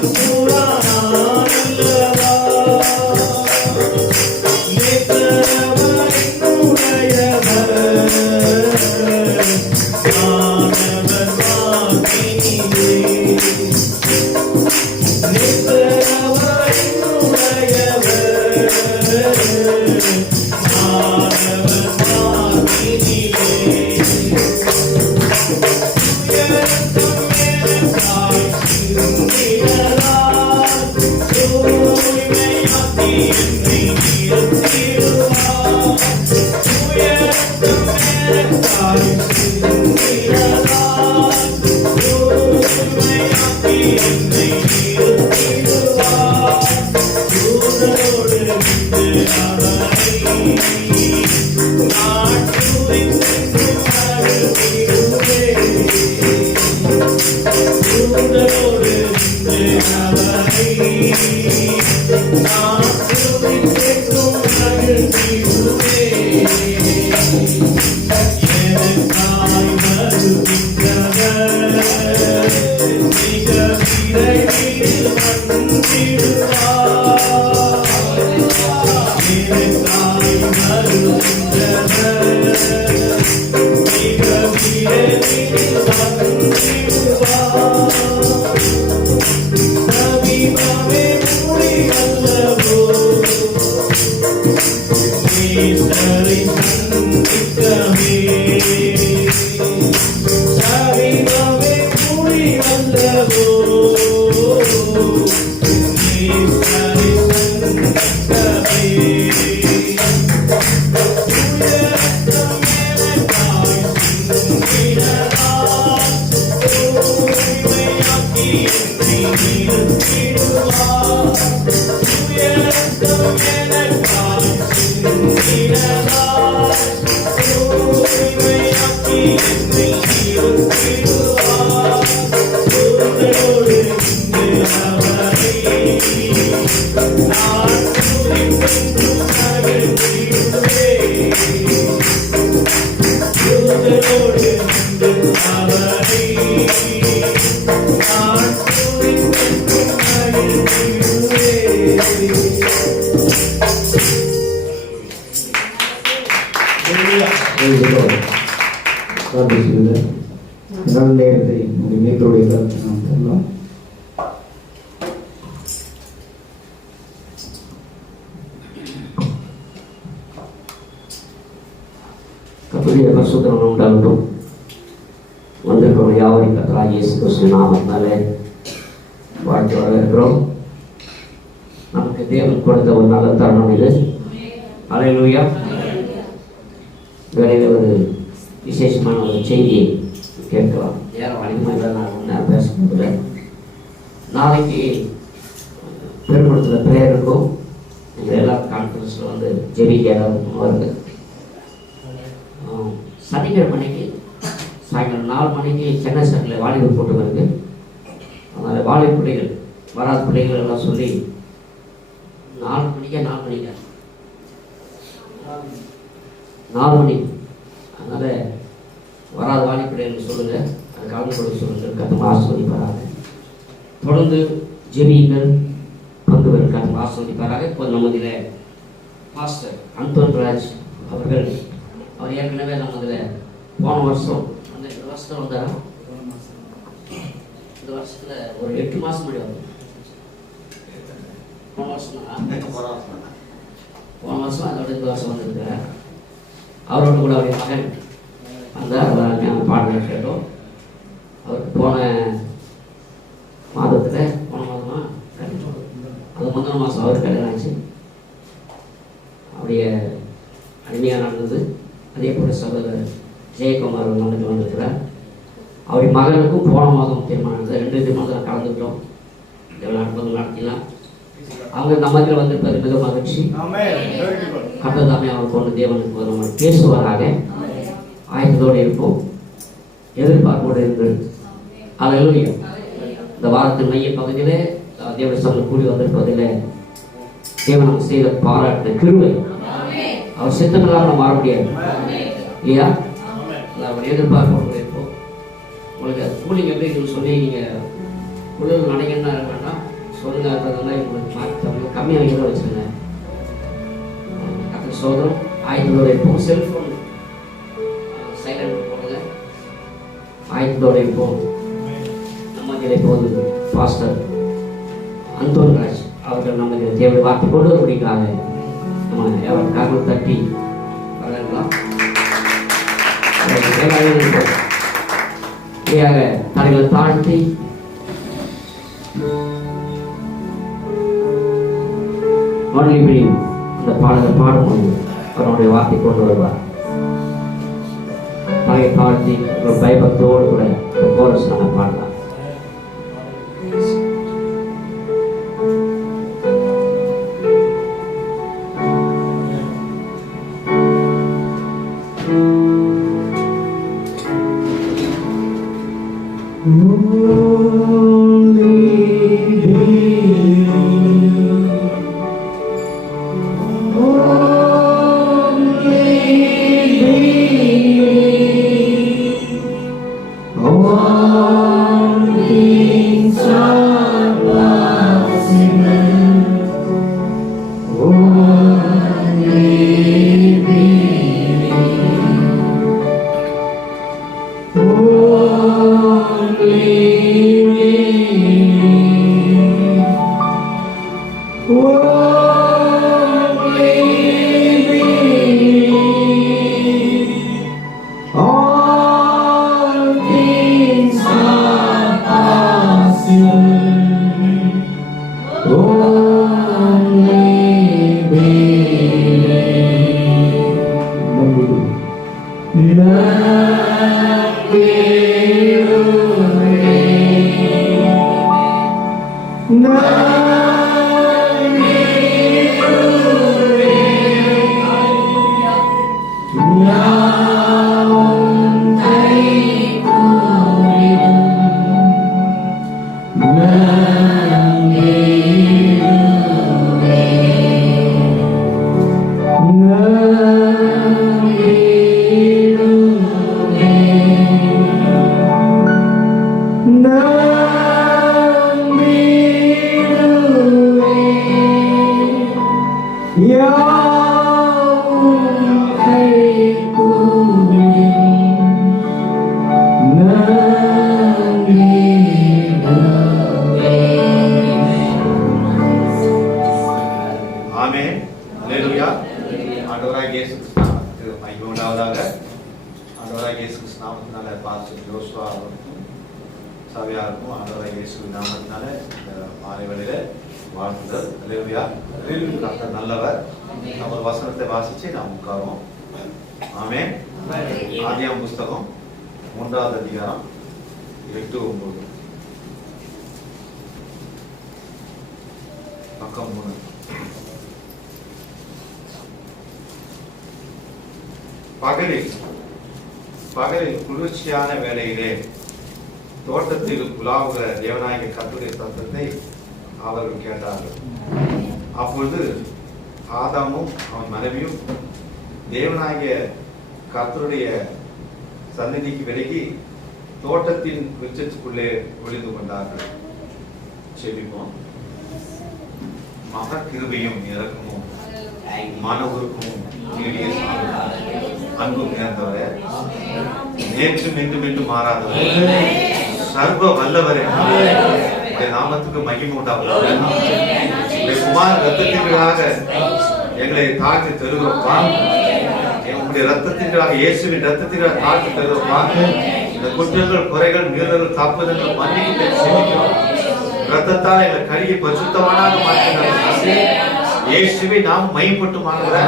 Pura உண்டாகட்டும். வந்திருக்கிற யாவரையும் கர்த்தராகிய இயேசு கிறிஸ்துவின் நாமத்தினாலே வாழ்த்து வரவேற்கிறோம். நமக்கு தேவன் கொடுத்த ஒரு நல்ல தருணம் இது. அல்லேலூயா. வேலையில் ஒரு விசேஷமான ஒரு செய்தியை கேட்கலாம். நேரம் அதிகமாக இல்லை, நான் பேச முடியல. நாளைக்கு பெருமடத்தில் ப்ரேயர் இருக்கும். எங்கள் எல்லா கான்ஃபரன்ஸில் வந்து ஜெபிக்க ஏதாவது வருது. சனிக்கிழமை மணிக்கு சாயங்காலம் 4 மணிக்கு சென்னை சென்டரில் வாலிபர் போட்டு வருது. அதனால் வாலிப பிள்ளைகள் வராத பிள்ளைகள் எல்லாம் சொல்லி 4 மணிக்கு 4 மணி. அதனால் வராத வாலிப பிள்ளைகள் சொல்லுங்கள், அது கலந்து கொடுக்க சொல்லுங்கள். கற்று ஆசிர்வதிப்பாராங்க. தொடர்ந்து ஜெபியுங்கள், பங்கு பெற கற்று ஆசிர்வதிப்பாராங்க. இப்போ நம்மதில் பாஸ்டர் அந்தோன் ராஜ் அவர்கள், அவர் ஏற்கனவே நம்ம இதில் போன வருஷம் அந்த 2 வருஷத்தில் வந்தாரா? இந்த வருஷத்தில் ஒரு 8 மாதம் முன்னாடி வரும். போன வருஷம் அதோட இந்த வருஷம் வந்திருக்கிறார். அவரோட கூட அவருடைய மகன் அந்த பாடலை கேட்டோம். அவருக்கு போன மாதமா அது முந்தின மாதம் அவருக்கு கல்யாணம் ஆச்சு. அவருடைய அருமையாக நடந்தது. அதே போல் சகோதரர் ஜெயக்குமார் மகனுக்கு வந்திருக்கிறார். அவருடைய மகனுக்கும் போன மாதம் தீர்மானம் நடந்தது. 2 தீர்மானத்தில் கலந்துக்கிட்டோம். எவ்வளோ அற்புதம் நடத்தினா அவங்க நம்மத்தில் வந்திருப்பது மிக மகிழ்ச்சி. கட்டதாமே அவர் கொண்டு தேவனுக்கு ஒரு பேசுவாராக ஆயத்தத்தோடு இருப்போம், எதிர்பார்ப்போடு இருந்து. அல்லேலூயா. இந்த வாரத்தின் மைய பகுதியிலே தேவனுடைய சபையில் கூடி வந்திருப்பதில் தேவன் செய்த பாராட்டு கிருபை. அவர் சித்தமில்லாமல் நம்ம மாற முடியாது இல்லையா? அவர் எதிர்பார்ப்போடு இருப்போம். உங்களுக்கு கூலிங் எப்படி இருக்குன்னு சொல்லி நீங்கள் குளிர் நடைங்கன்னா இருக்க வேண்டாம், சொல்லுங்க. அதெல்லாம் உங்களுக்கு மாற்றி கம்மியாக கூட வச்சுருங்க. கத்த சோதரம் ஆயத்தத்தோடு இருப்போம். செல்ஃபோன் சைலண்ட் போடுங்க. ஆயத்தத்தோடு இருப்போம். நம்ம இப்போது பாஸ்டர் அந்தோன் ராஜ் அவர்கள் நமக்கு தேவை வார்த்தை கொண்டு வருவதற்காக நம்ம எவர் காரணம் தட்டி வளரலாம். தலைகளை தாழ்த்தி இப்படி அந்த பாடலை பாடும்போது அவருடைய வார்த்தை கொண்டு வருவார். அதை பாடி ஒரு பயபக்தியோடு கூட கோரஸ் நம்ம பாடலாம். ஆதியாகமம் புஸ்தகம் 3வது அதிகாரம் 8-9 பக்கம் 3. பகலில் குளிர்ச்சியான வேளையிலே தோட்டத்தில் உலாவுகிற தேவனாகிய கர்த்தருடைய சத்தத்தை அவர்கள் கேட்டார்கள். அப்பொழுது ஆதாமும் அவன் மனைவியும் தேவனாகிய கர்த்தருடைய சந்நிதிக்கு விலகி தோட்டத்தின் விருட்சத்துக்குள்ளே ஒளிந்து கொண்டார்கள். செபிப்போம். மகா கிருபையும் இரக்கமும் மன உருக்கமும் அன்பும் நேர்ந்தவரே, நேற்றும் என்றும் மாறாதவரே, சர்வ வல்லவரே, நாமத்துக்கு மகிமை உண்டாவதாக. குமார் ரத்தத்திற்காக எங்களை தாழ்த்தி தருகிறோம்ப்பா. எங்களுடைய ரத்தத்திற்காக, இயேசுவின் ரத்தத்திற்காக தாழ்த்தி தருகிறோம்ப்பா. இந்த குற்றங்கள், குறைகள், மீறல்கள், தப்புதல்கள் மன்னிக்க செபிக்கிறோம். ரத்தத்தால் எங்களை கழுகி பரிசுத்தவானாக மாற்றினார். இயேசுவை நாம் மைப்பட்டு மாறுகிற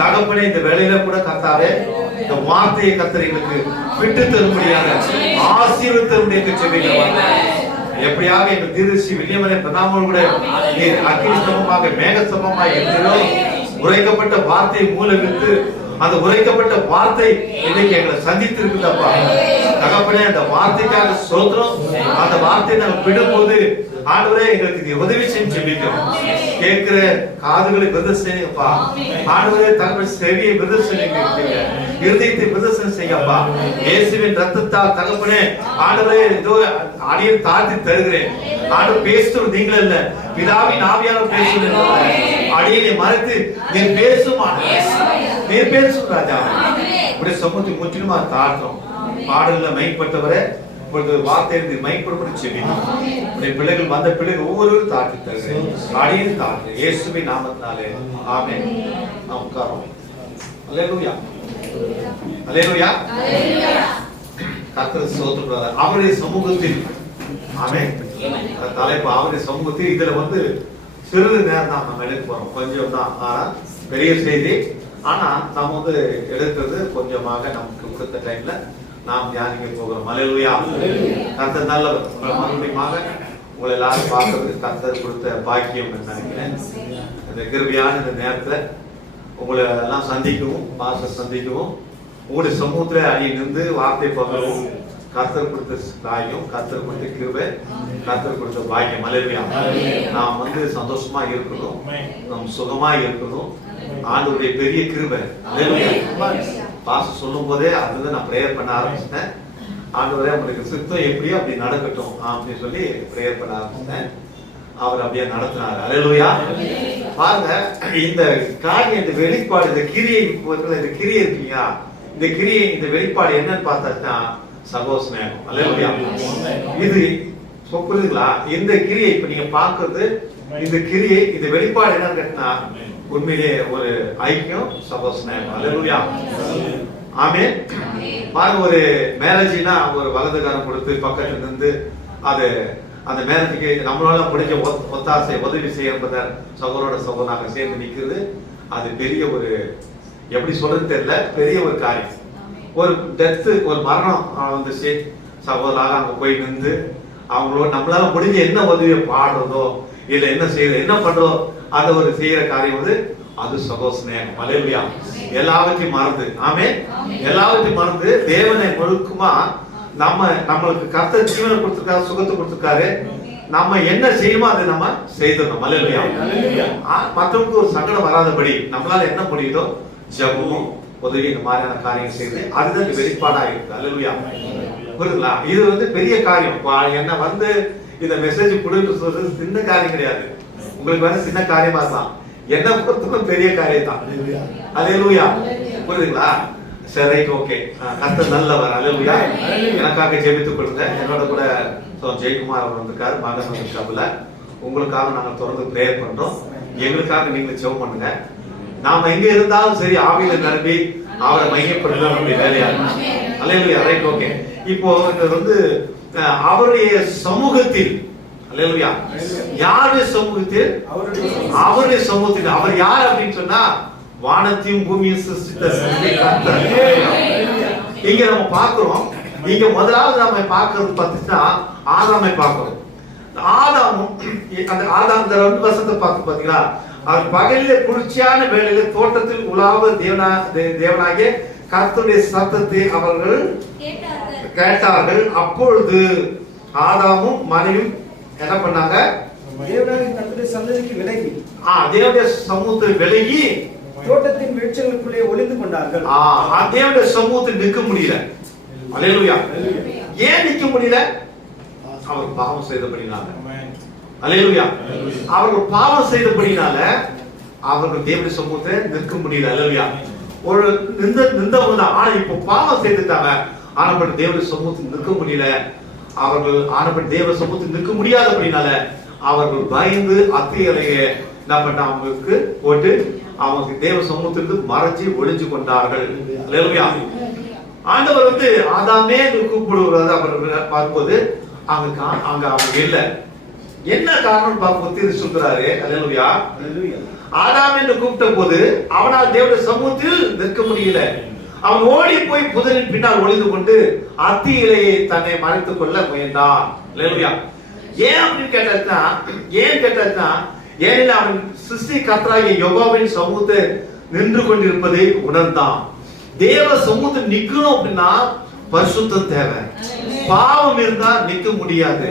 தகப்பனே, இந்த வேளையில கூட கர்த்தாவே இந்த வார்த்தையை கர்த்தர் எங்களுக்கு விட்டு தரும்படியாக ஆசீர்வதித்தருடைய செபிக்கிறோம். எப்படியாக எங்கள் திருச்சி வில்லியமனை பிரணாமல் கூட நீர் அக்கினி ஸ்தம்பமாக மேக ஸ்தம்பமாக இருக்கிறோம். உரைக்கப்பட்ட வார்த்தையை மூலவிட்டு அந்த உரைக்கப்பட்ட வார்த்தை இன்னைக்கு எங்களை சந்தித்து இருக்குதப்பா. தகப்பனே, அந்த வார்த்தைக்காக சோத்திரம். அந்த வார்த்தையை நாங்கள் விடும்போது ஆண்டவரே எங்களுக்கு நீ உதவி செய்யும் செபிக்கிறோம். கேட்கிற காதுகளை விருதம் செய்யப்பா. ஆண்டவரே, தங்கள் செவியை விருதம் செய்யுங்க, இருதயத்தை விருதம் செய்யப்பா. இயேசுவின் ரத்தத்தால் தகப்பனே ஆண்டவரே ஏதோ அடியில் தாழ்த்தி தருகிறேன். ஆண்டவர் பேசுறது நீங்கள இல்ல, பிதாவின் ஆவியானவர் பேசுறது. அடியை மறைத்து நீர் பேசும், நீர் பேசும் ராஜா. இப்படி சமூகத்தை முற்றிலுமா தாழ்த்தோம். பாடல்ல மைப்பட்டவரை இப்பொழுது வார்த்தை மைப்படும்படி செபிக்கிறோம். பிள்ளைகள் வந்த பிள்ளைகள் ஒவ்வொருவரும் தாழ்த்தி தருகிறேன். அடியில் தாழ்த்து இயேசுவின் நாமத்தினாலே ஆமென். நாம் உட்காரோம். அல்லேலூயா, அல்லேலூயா. கர்த்தர் ஸ்தோத்திரம். அவருடைய சமூகத்தில் ஆமென். தலைப்பு அவருடைய சமூகத்தில். இதுல வந்து சிறிது நேரம் தான் நம்ம எடுக்க போறோம், கொஞ்சம் தான். ஆனா பெரிய செய்தி. ஆனா நம்ம வந்து எடுக்கிறது கொஞ்சமாக நமக்கு கொடுத்த டைம்ல நாம் தியானிக்க போகிறோம். அல்லேலூயா. கர்த்தர் நல்லவர். மறுபடியுமாக உங்களை எல்லாரும் பார்க்கறது கர்த்தர் கொடுத்த பாக்கியம் நினைக்கிறேன். இந்த கிருபையான இந்த நேரத்துல உங்களை எல்லாம் சந்திக்கவும், பாஸ்டர் சந்திக்கவும், உங்களுடைய சமூகத்துல அடி நின்று வார்த்தை பகரவும் கர்த்தர் கொடுத்த பாக்கியம், கர்த்தர் கொடுத்த கிருபை, கர்த்தர் கொடுத்த பாக்கியம். அல்லேலூயா. நாம் வந்து சந்தோஷமா இருக்கணும், நாம் சுகமா இருக்கணும். ஆண்டவருடைய பெரிய கிருபை. அல்லேலூயா. பாஸ்டர் சொல்லும் போதே அதுதான் நான் பிரேயர் பண்ண ஆரம்பிச்சிட்டேன். ஆண்டவரே உங்களுக்கு சித்தம் எப்படியோ அப்படி நடக்கட்டும் அப்படின்னு சொல்லி பிரேயர் பண்ண ஆரம்பிச்சிட்டேன். அவர் அப்படியே நடத்தினார். அல்லேலூயா. பாருங்க, இந்த காரியம், இந்த வெளிப்பாடு, இந்த கிரியை, இந்த கிரியை இருக்கீங்க, இந்த கிரியை, இந்த வெளிப்பாடு என்னன்னு பார்த்தாச்சுன்னா சகோஸ்நேகம். அல்லேலூயா. இது புரியுதுங்களா? இந்த கிரியை இப்ப நீங்க பாக்குறது, இந்த கிரியை, இந்த வெளிப்பாடு என்னன்னு கேட்டா உண்மையிலே ஒரு ஐக்கியம், சகோஸ்நேகம். அல்லேலூயா. ஆமென். பாருங்க, ஒரு மேரேஜ்னா ஒரு வலதுகாரம் கொடுத்து பக்கத்துல இருந்து அது அந்த மேரேஜுக்கு நம்மளால முடிஞ்ச ஒத்தாசை உதவி செய்ய சகோதரோட சகோதராக சேர்ந்து நிக்கிறது. அது பெரிய ஒரு, எப்படி சொல்றது தெரியல, பெரிய ஒரு காரியம். ஒரு டெத்து, ஒரு மரணம் வந்துச்சு, சகோதராக அங்க போய் நின்று அவங்களோட நம்மளால முடிஞ்ச என்ன உதவியை பாடுறதோ இல்ல என்ன செய்யறது, என்ன பண்றோம், அந்த ஒரு செய்யற காரியம் வந்து அது சகோஸ்நேகம். அல்லேலூயா. எல்லாவற்றையும் மறந்து, ஆமென், எல்லாவற்றையும் மறந்து தேவனை முழுக்குமா நம்மளுக்கு கர்த்தர் ஜீவனை கொடுத்திருக்காரு, சுகத்தை கொடுத்திருக்காரு, நம்ம என்ன செய்யணுமோ அதை நம்ம செய்தோம். அல்லேலூயா. மற்றவங்களுக்கு ஒரு சங்கடம் வராதபடி நம்மளால என்ன முடியுதோ ஜெபமும் உதவி இந்த மாதிரியான காரியங்கள் செய்து அதுதான் வெளிப்பாடா இருக்கு. அல்லேலூயா. புரியுதுங்களா? இது வந்து பெரிய காரியம். என்ன வந்து இந்த மெசேஜ் கொடுத்து சொல்றது சின்ன காரியம் கிடையாது. உங்களுக்கு வந்து சின்ன காரியமா இருக்கலாம், என்ன பொறுத்தவரை பெரிய காரியம் தான். அல்லேலூயா. புரியுதுங்களா? சரி, ஓகே. கர்த்தர் நல்லவர். அல்லேலூயா. எனக்காக ஜெபித்துக் கொடுங்க. என்னோட கூட ஜெயக்குமார் அவர் வந்திருக்காரு, மகன் வந்திருக்காப்புல. உங்களுக்காக நாங்க தொடர்ந்து பிரேயர் பண்றோம். எங்களுக்காக நீங்க ஜெபம் பண்ணுங்க. நாம எங்க இருந்தாலும் சரி ஆவியில நிரம்பி அவரை மையப்படுத்த நம்முடைய வேலையா. அல்லேலூயா. Right, okay. இப்போ இது வந்து அவருடைய சமூகத்தில், அல்லேலூயா, யாருடைய சமூகத்தில்? அவருடைய சமூகத்தில். அவர் யார் அப்படின்னு சொன்னா வானத்தையும் பூமியும் சிருஷ்டித்த கர்த்தர். இங்க நம்ம பார்க்கிறோம். இங்க முதலாவது நாம பார்க்கிறது பார்த்தீங்கன்னா ஆதாமை பார்க்கிறோம். ஆதாமும் அந்த ஆதாம் இந்த 2 வருஷத்தை பார்த்து பாத்தீங்களா, அவர் பகலிலே குளிர்ச்சியான வேளையில தோட்டத்தில் உலாவ தேவனாகிய கர்த்தருடைய சத்தத்தை அவர்கள் கேட்டார்கள். அப்பொழுது ஆதாமும் மனைவியும் என்ன பண்ணாங்க? தேவனாகிய கர்த்தருடைய சன்னதிக்கு விலகி, தேவனுடைய சமூகத்தில் விலகி தோட்டத்தின் விருட்சங்களுக்குள்ளே ஒளிந்து கொண்டார்கள். தேவனுடைய சமூகத்தில் நிற்க முடியல. அல்லேலூயா. ஏன் நிற்க முடியல? அவர் பாவம் செய்தபடினால. அல்லேலூயா. அவர்கள் பாவம் செய்தபடினால அவர்கள் தேவனுடைய சமூகத்தை நிற்க முடியல. அல்லேலூயா. ஒரு நின்றவங்க. ஆனா இப்ப பாவம் செய்துட்டாங்க, ஆனப்பட்ட தேவனுடைய சமூகத்தில் நிற்க முடியல. அவர்கள் ஆனப்பட்ட தேவ சமூகத்தில் நிற்க முடியாதபடினால அவர்கள் பயந்து அத்தையலையே நம்ம அவங்களுக்கு போட்டு அவங்க தேவ சமூகத்திலிருந்து மறைச்சி ஒளிஞ்சு கொண்டார்கள். அல்லேலூயா. ஆண்டவர் வந்து ஆதாமே கூப்பிடுவது அவர் பார்க்கும்போது அங்க அவங்க இல்ல. என்ன காரணம் பார்க்கும்போது சொல்றாரு. அல்லேலூயா. ஆதாம் என்று கூப்பிட்ட போது அவனால் தேவனுடைய சமூகத்தில் நிற்க முடியல. அவன் ஓடி போய் புதரின் பின்னால் ஒளிந்து கொண்டு அத்தி இலையை தன்னை மறைத்துக் கொள்ள முயன்றான். அல்லேலூயா. ஏன் அப்படின்னு கேட்டாச்சுன்னா ஏனெனில் அவன் சிருஷ்டி கர்த்தராகிய யெகோவாவின் சமூகத்தை நின்று கொண்டிருப்பதை உணர்ந்தான். தேவ சமூகத்தை நிக்கணும் அப்படின்னா பரிசுத்தம் தேவை. பாவம் இருந்தா நிக்க முடியாது.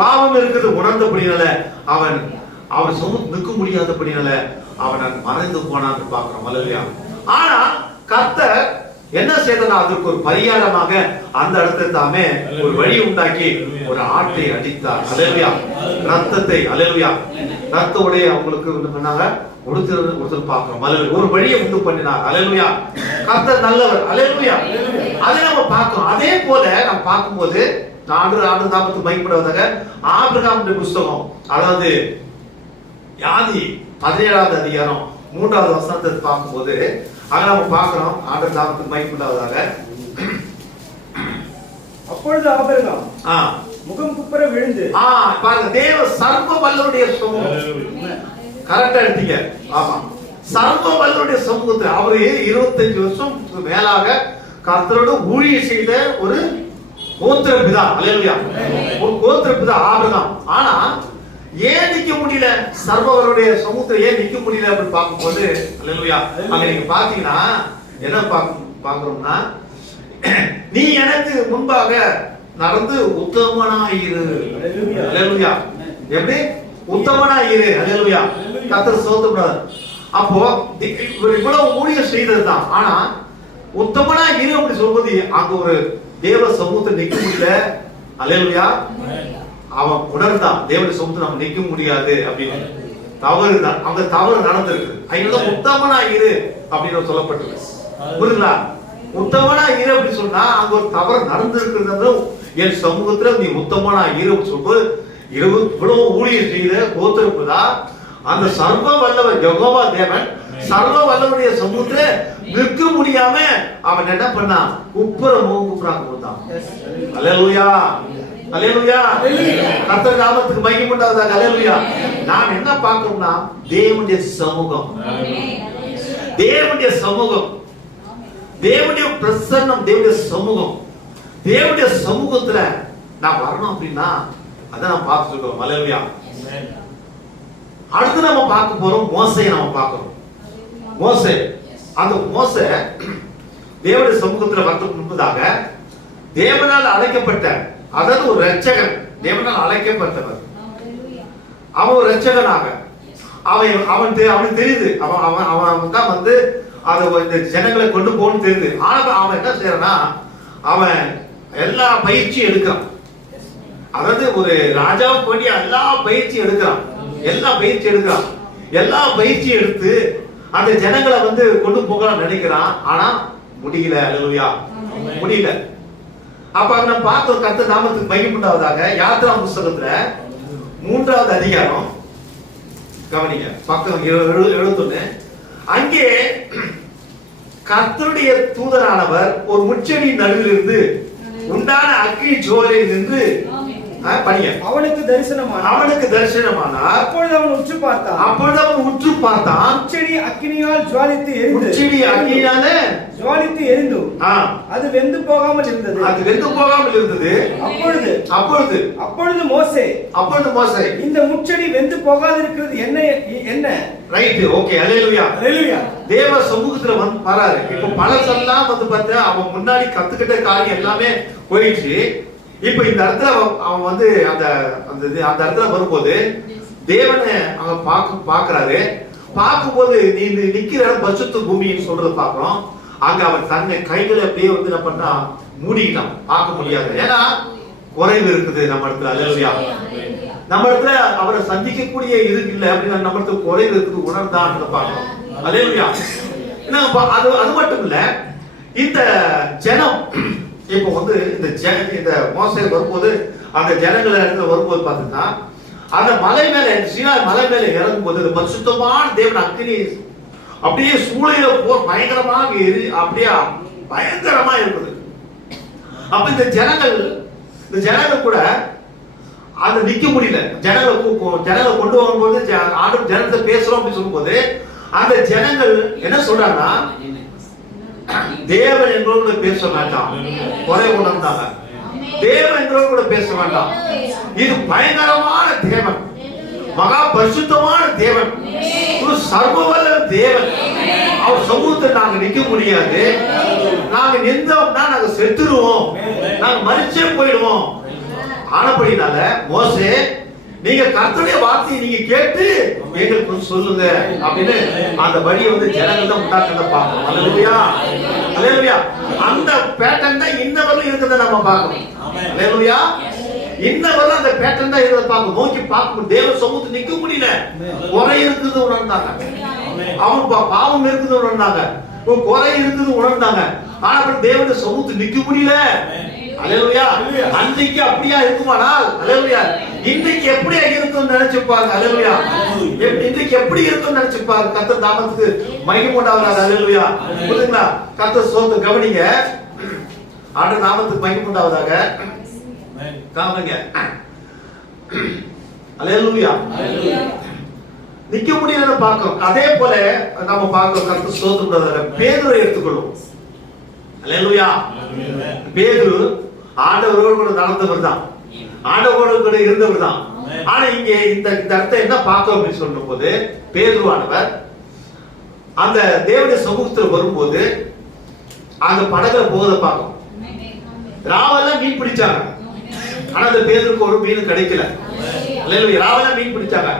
பாவம் இருக்கிறது உணர்ந்தபடினால அவன் சமூகம் நிற்க முடியாதபடினால அவன் மறைந்து போனான்னு பாக்குறோம். அல்லேலூயா. ஆனா கர்த்தர் என்ன செய்தனா அதற்கு ஒரு பரிகாரமாக அந்த இடத்தை தாமே ஒரு வழி உண்டாக்கி ஒரு ஆட்டை அடித்தார். அல்லேலூயா. ரத்தத்தை, அல்லேலூயா, ரத்த உடைய அவங்களுக்கு பண்ணாங்க ஒருத்தர் பார்க்கிறோம். அல்லேலூயா. ஒரு வழியை உண்டு பண்ணினார். அல்லேலூயா. கர்த்தர் நல்லவர். அல்லேலூயா. அதை நம்ம பார்க்கிறோம். அதே போல நம்ம பார்க்கும்போது ஆண்டு நாமத்துக்கு மகிமைப்படுவதாக ஆபிரகாமுடைய புஸ்தகம், அதாவது யாதி 17வது அதிகாரம் 3வது வசனத்தை பார்க்கும்போது அங்க நம்ம பார்க்கிறோம் ஆண்டு நாமத்துக்கு மகிமைப்படுவதாக. அப்பொழுது ஆபிரகாம் முகம் குப்புற விழுந்து. பாருங்க, தேவ சர்வ வல்லவருடைய சமூகம். கரெக்டா எடுத்தீங்க. ஆமா, சர்வ வல்லவருடைய சமூகத்தில் அவரு 25 வருஷம் மேலாக கர்த்தரோட ஊழியம் செய்த ஒரு கோத்திர பிதா. அல்லேலூயா. ஒரு கோத்திர பிதா ஆபிரகாம். ஆனா ஏன் நிக்க முடியல? சர்வவருடைய சமூகத்துல ஏன் நிக்க முடியல அப்படின்னு பார்க்கும்போது, அல்லேலூயா, அங்க நீங்க பாத்தீங்கன்னா என்ன பாக்குறோம்னா, நீ எனக்கு முன்பாக நடந்து உத்தமனாயிரு. அல்லேலூயா. எப்படி உத்தமனாயிரு? அல்லேலூயா. கர்த்தர் ஸ்தோத்திரம். அப்போ இவ்வளவு ஊழியம் செய்ததுதான். ஆனா உத்தமனா இரு அப்படி சொல்வது அங்க ஒரு தேவ சமூகத்தை நிக்க முடியல. அல்லேலூயா. அவன் உணர்ந்தான், தேவனுடைய சமூகத்தை நம்ம நிக்க முடியாது அப்படின்னு. தவறுதான், அங்க தவறு நடந்திருக்கு. அதனால உத்தமனா இரு அப்படின்னு சொல்லப்பட்டிருக்கு. புரியுதுங்களா? உத்தமனா இரு அப்படி சொன்னா அங்க ஒரு தவறு நடந்திருக்கிறது. என் சமூகத்துல நீ உத்தமனா இரு அப்படின்னு சொல்லும்போது, இவ்வளவு ஊழியம் செய்த கோத்திரப்புதா அந்த சர்வ வல்லவர் யெகோவா தேவன் சர்வ வல்லவருடைய சமூகத்துல நிற்க முடியாம அவன் என்ன பண்ணான்? குப்புற குப்புறாங்க போட்டான். அல்லேலூயா. அல்லேலூயா. கர்த்தர் நாமத்துக்கு மகிமை உண்டாவதாக. அல்லேலூயா. நாம் என்ன பார்க்கிறோம்னா, தேவனுடைய சமூகம், தேவனுடைய சமூகம், தேவனுடைய பிரசன்னம், தேவனுடைய சமூகம், தேவனுடைய சமூகத்துல நான் வரணும் அப்படின்னா அதான் நாம் பார்த்துட்டு இருக்கோம். அல்லேலூயா. அடுத்து நம்ம பார்க்க போறோம் மோசேயை நம்ம பார்க்கிறோம். மோசே, அந்த மோசே தேவனுடைய சமூகத்தில் வரதுக்கு முன்பதாக தேவனால் அழைக்கப்பட்ட, அதாவது ஒரு ரட்சகன், தேவனால் அழைக்கப்பட்டவர். அவன் ஒரு ரட்சகனாக அவனுக்கு தெரியுது. அவன் தான் வந்து அதை இந்த ஜனங்களை கொண்டு போகணும்னு தெரியுது. ஆனா அவன் என்ன செய்யறான்னா, அவன் எல்லா பயிற்சியும் எடுக்கிறான். அதாவது ஒரு ராஜாவுக்கு வேண்டிய எல்லா பயிற்சியும் எடுக்கிறான். எல்லா பயிற்சி எடுத்து அந்த ஜனங்களை வந்து கொண்டு போகலாம் நினைக்கிறான். ஆனா முடியல. அல்லேலூயா. முடியல. அப்ப நம்ம பார்த்தோம், கர்த்தர் நாமத்துக்கு மகிமை உண்டாவதாக. யாத்ரா புத்தகத்துல 3வது அதிகாரம் கவனிங்க, பக்கம் 71. அங்கே கர்த்தருடைய தூதரானவர் ஒரு முச்செடி நடுவில் இருந்து உண்டான அக்கினி ஜுவாலையில் நின்று அவனுக்கு தரிசனமானார். அப்பொழுது அவன் உற்று பார்த்தான். முச்செடி அக்கினியால் ஜுவாலித்து எரிந்து அது வெந்து போகாமல் இருந்தது. அப்பொழுது மோசே இந்த முச்செடி வெந்து போகாதிருக்கிறது என்ன? Right, okay. அல்லேலூயா. தேவ சமூகத்துல வந்து வராரு. இப்ப பழசெல்லாம் வந்து பார்த்தா அவன் முன்னாடி கத்துக்கிட்ட காரியம் எல்லாமே போயிடுச்சு. இப்ப இந்த இடத்துல அவன் வந்து அந்த இடத்துல வரும்போது தேவனை அவன் பாக்குறாரு. பார்க்கும்போது நீ நிக்கிற இடம் பரிசுத்த பூமின்னு சொல்றது பாக்குறோம். அங்க அவன் தன்னை கைகளை அப்படியே வந்து என்ன பண்ணா மூடிட்டான், பார்க்க முடியாது. ஏன்னா குறைவு இருக்குது நம்ம இடத்துல. அல்லேலூயா. நம்ம இடத்துல அவரை சந்திக்கக்கூடிய இது இல்லை அப்படின்னு நம்ம இடத்துல குறைவு இருக்குது உணர்ந்தான்னு பாக்குறோம். அல்லேலூயா. அது மட்டும் இல்ல, இந்த ஜனம் இப்போ வந்து இந்த மோசே வரும்போது அந்த ஜனங்கள இடத்துல வரும்போது பாத்தீங்கன்னா அந்த மலை மேல, சீனாய் மலை மேல இறங்கும் போது பரிசுத்தமான தேவன் அக்கினி அப்படியே சூளையில போர் பயங்கரமாக அப்படியே பயங்கரமா இருக்குது. அப்ப இந்த ஜனங்கள் கூட அது நிக்க முடியல. ஜனங்களை கொண்டு வரும்போது ஆண்டு ஜனத்தை பேசுறோம் அப்படின்னு சொல்லும்போது அந்த ஜனங்கள் என்ன சொல்றாங்கன்னா, தேவன் எங்களோட பேச வேண்டாம், குறை உணர்ந்தாங்க. தேவன் எங்களோட கூட பேச வேண்டாம், இது பயங்கரமான தேவன், மகா பரிசுத்தமான தேவன், ஒரு சர்வவல்ல தேவன். அவர் சமூகத்தில் நாங்க நிக்க முடியாது. நாங்க நின்றோம்னா நாங்க செத்துருவோம், நாங்க மரிச்சே போயிடுவோம். ஆனபடினால மோசே, நீங்க கர்த்தருடைய வார்த்தையை நீங்க கேட்டு எங்களுக்கு சொல்லுங்க அப்படின்னு அந்த வழியை வந்து ஜனங்கள் தான் உண்டாக்குறத பார்க்கணும். அல்லேலூயா. அல்லேலூயா. அந்த பேட்டர்ன் தான் இன்ன வரலும் இருக்கிறத நம்ம பார்க்கணும். அல்லேலூயா. இன்ன வரலும் அந்த பேட்டர்ன் தான் இருக்கிறத பார்க்கணும். நோக்கி பார்க்கணும். தேவ சமூகத்தில் நிக்க முடியல, குறை இருக்குது உணர்ந்தாங்க. அவன் பாவம் இருக்குது உணர்ந்தாங்க, குறை இருக்குது உணர்ந்தாங்க. ஆனா தேவனுடைய சமூகத்தில் நிக்க முடியல. அல்லேலூயா. அன்றைக்கு அப்படியா இருக்குமானால், அல்லேலூயா, இன்னைக்கு எப்படியா இருக்கும்னு நினைச்சுப்பாங்க. அல்லேலூயா. இன்னைக்கு எப்படி இருக்கும்னு நினைச்சுப்பாங்க. கர்த்தர் நாமத்துக்கு மகிமை உண்டாவதாக. அல்லேலூயா. புரியுதுங்களா? கர்த்தர் ஸ்தோத்திரம். கவனிங்க, ஆண்டவர் நாமத்துக்கு மகிமை உண்டாவதாக. காமிங்க. அல்லேலூயா. நிக்க முடியாத பார்க்கிறோம். அதே போல நம்ம பார்க்கிறோம். கர்த்தர் ஸ்தோத்திரம். பேதுருவை எடுத்துக்கொள்ளும். அல்லேலூயா. பேதுரு ஆண்டவரோடு கூட நடந்தவர் தான், ஆண்டவரோடு கூட இருந்தவர் தான். ஆனா இங்கே இந்த அர்த்தம் என்ன பார்க்கிறோம் அப்படின்னு சொல்லும் போது, பேதுருவானவர் அந்த தேவனுடைய சமூகத்தில் வரும்போது அங்க படகுல போவதை பார்க்கும். ராவெல்லாம் மீன் பிடிச்சாங்க, ஆனா அந்த பேதுருக்கு ஒரு மீன் கிடைக்கல. அல்லேலூயா. ராவெல்லாம் மீன் பிடிச்சாங்க,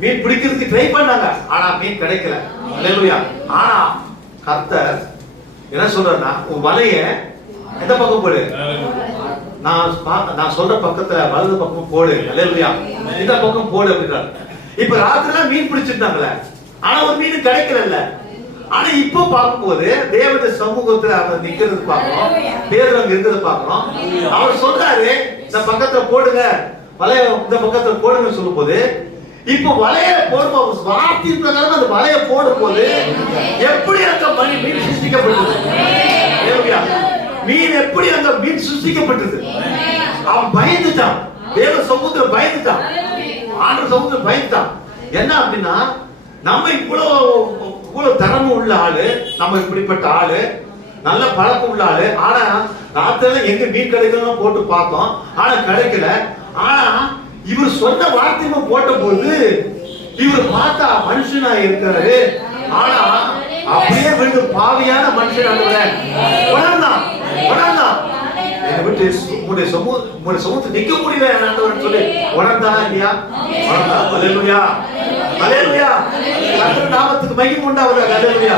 மீன் பிடிக்கிறதுக்கு ட்ரை பண்ணாங்க, ஆனா மீன் கிடைக்கல. அல்லேலூயா. ஆனா கர்த்தர் என்ன சொல்றேன்னா, உன் வலைய எந்த பக்கம் போடு, நான் சொல்ற பக்கத்துல வலது பக்கம் போடு. அல்லேலூயா. இந்த பக்கம் போடு அப்படின்றாரு. இப்ப ராத்திரில மீன் பிடிச்சிருந்தாங்களே, ஆனா ஒரு மீன் கிடைக்கல. ஆனா இப்போ பார்க்கும்போது தேவனுடைய சமூகத்துல அவர் நிக்கிறது பார்க்கிறோம், பேதுரு அங்க இருக்கிறத பார்க்கிறோம். அவர் சொல்றாரு இந்த பக்கத்துல போடுங்க, வலைய இந்த பக்கத்துல போடுங்க சொல்லும் போது, இப்போ வலைய போடும்போது வார்த்தையின் பிரகாரம் அந்த வலைய போடும் போது எப்படி அந்த மீன் சிருஷ்டிக்கப்பட்டது? மீன் எப்படி அந்த மீன் சிருஷ்டிக்கப்பட்டது? அவன் பயந்துட்டான், தேவ சமூகத்துல பயந்துட்டான், ஆண்டவர் சமூகத்துல பயந்துட்டான். என்ன அப்படின்னா, நம்ம இவ்வளவு திறமை உள்ள ஆளு, நம்ம இப்படிப்பட்ட ஆளு, நல்ல பழக்கம் உள்ள ஆளு, ஆனா ராத்திரில எங்க மீன் கிடைக்கணும் போட்டு பார்த்தோம், ஆனா கிடைக்கல. ஆனா இவர் சொன்ன வார்த்தையை போட்ட போது இவர் பார்த்தா மனுஷனா இருக்கிறாரு, ஆனா அப்படியே விட்டு பாவியான மனுஷன் உணர்ந்தான். உங்களுடைய சமூகத்தை நிக்க முடியல சொல்லி உணர்ந்தானா இல்லையா? அல்லேலூயா. அல்லேலூயா. கர்த்தர் நாமத்துக்கு மகிமை உண்டாவதாக. அல்லேலூயா.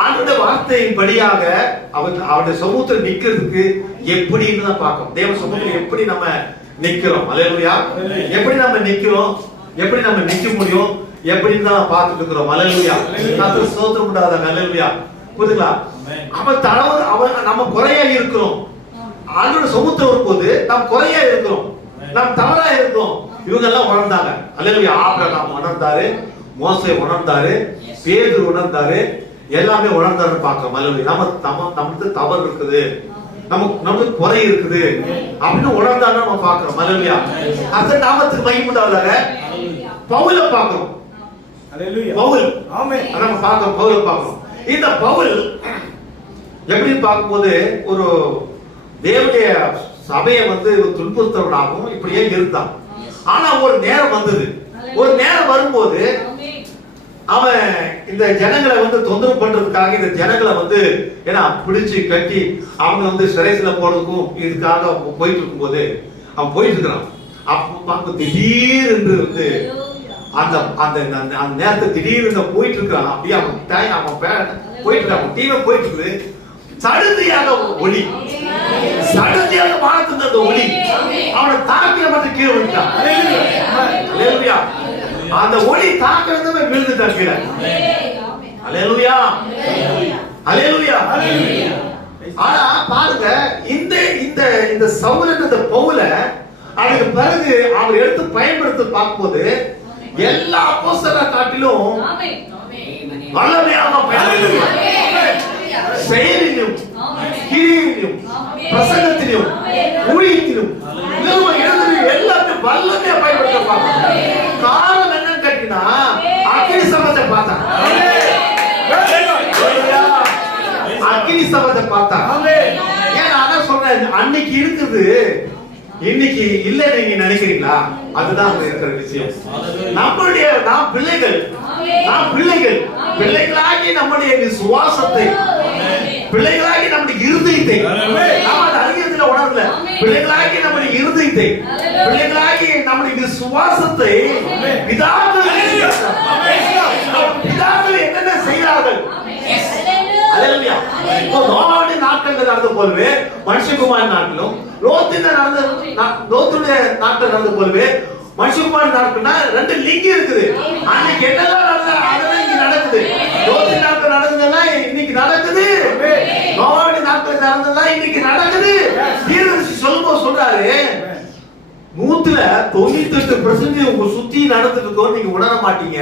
ஆண்டவருடைய வார்த்தையின் படியாக அவருடைய சமூகத்தில் நிக்கிறதுக்கு எப்படின்னு தான் பார்க்கணும். தேவ சமூகத்தில் எப்படி நம்ம நிக்கிறோம்? அல்லேலூயா. எப்படி நம்ம நிக்கிறோம், எப்படி நம்ம நிக்க முடியும், எப்படின்னு தான் பார்த்துட்டு இருக்கிறோம். அல்லேலூயா. கர்த்தர் ஸ்தோத்திரம் உண்டாவதாக. அல்லேலூயா. புரியுதுங்களா? அவன் நம்ம குறையா இருக்கிறோம், ஆண்டவருடைய சமூகத்தில் வரும்போது நாம் குறையா இருக்கிறோம், நாம் தவறா இருக்கிறோம். இவங்க எல்லாம் உணர்ந்தாங்க. அல்லேலூயா. ஆபிரகாம் உணர்ந்தாரு, மோசே உணர்ந்தாரு, பேதுரு உணர்ந்தாரு, எல்லாமே உணர்ந்தாருன்னு பார்க்கிறோம். அல்லேலூயா. நமக்கு தவறு இருக்குது, நமக்கு குறை இருக்குது அப்படின்னு உணர்ந்தாரு நம்ம பார்க்கிறோம். அல்லேலூயா. கர்த்தர் நாமத்துக்கு மகிமை உண்டாவதாக. பவுல பார்க்கிறோம். அல்லேலூயா. பவுல், ஆமென். நம்ம பார்க்கிறோம், பவுல பார்க்கிறோம். இந்த பவுல் எப்படி பார்க்கும்போது ஒரு தேவனுடைய சபையை துன்புறுத்தவனாகவும் இப்படியே இருந்தான். ஆனா ஒரு நேரம் வந்தது, ஒரு நேரம் வரும்போது அவன் இந்த ஜனங்களை தொந்தரவு பண்றதுக்காக இந்த ஜனங்களை ஏன்னா பிடிச்சு கட்டி அவங்க சிறைசில போறதுக்கும் இதுக்காக போயிட்டு இருக்கும் போது அவன் போயிட்டு இருக்கிறான். அப்ப திடீர் என்று அந்த அந்த நேரத்தை திடீர்னு போயிட்டு இருக்கான். அப்படியே அவன் போயிட்டு இருக்கான், டீமை போயிட்டு இருக்குது. சடுதியாக ஒளி, சடுதியாக வானத்துல அந்த ஒளி அவனை தாக்கிற மாதிரி கீழே விட்டான். அல்லேலூயா. அந்த ஒளி தாக்குறதுமே விழுந்துட்டான் கீழே. அல்லேலூயா. அல்லேலூயா. ஆனா பாருங்க, இந்த இந்த இந்த சவுலன்ற பவுல அதுக்கு பிறகு அவர் எடுத்து பயன்படுத்தி பார்க்கும்போது எல்லா அப்போஸ்தலரை காட்டிலும் வல்லமையாக பயன்படுத்தி செயலிலும் கிரியிலும் பிரசங்கத்திலும் ஊழியத்திலும் எல்லாமே வல்லமையா பயன்படுத்த. காரணம் என்னன்னு கேட்டீங்கன்னா, அக்கினி சபத்தை பார்த்தான், அக்கினி சபத்தை பார்த்தான். ஏன் அதான் சொன்னேன், அன்னைக்கு இருக்குது இன்னைக்கு இல்ல நீங்க நினைக்கிறீங்களா? அதுதான் இருக்கிற விஷயம். நம்மளுடைய நாம் பிள்ளைகள் பிள்ளைகளாகி நம்முடைய விசுவாசத்தை, பிள்ளைகளாகி நம்முடைய இருதயத்தை நாம் அதை அறியறதுல உணரல. பிள்ளைகளாகி நம்முடைய இருதயத்தை, பிள்ளைகளாகி நம்முடைய விசுவாசத்தை பிதாக்கள் என்னென்ன செய்தார்கள்? அல்லேலூயா. நோவாவுடைய நாட்கள் நடந்த போலவே மனுஷகுமார் நாட்டிலும், லோத்துடைய நாட்கள் நடந்த போலவே மனுஷகுமார் நாட்கள்னா ரெண்டு லிங்க் இருக்குது. அன்னைக்கு என்னெல்லாம் நடந்தது அதெல்லாம் இங்க நடக்குது. லோத்து நாட்கள் நடந்ததெல்லாம் இன்னைக்கு நடக்குது, நோவாவுடைய நாட்கள் நடந்ததெல்லாம் இன்னைக்கு நடக்குது. தீர்க்கதரிசி சொல்லும்போது சொல்றாரு, 198% உங்க சுத்தி நடந்துட்டு இருக்கோம், நீங்க உணர மாட்டீங்க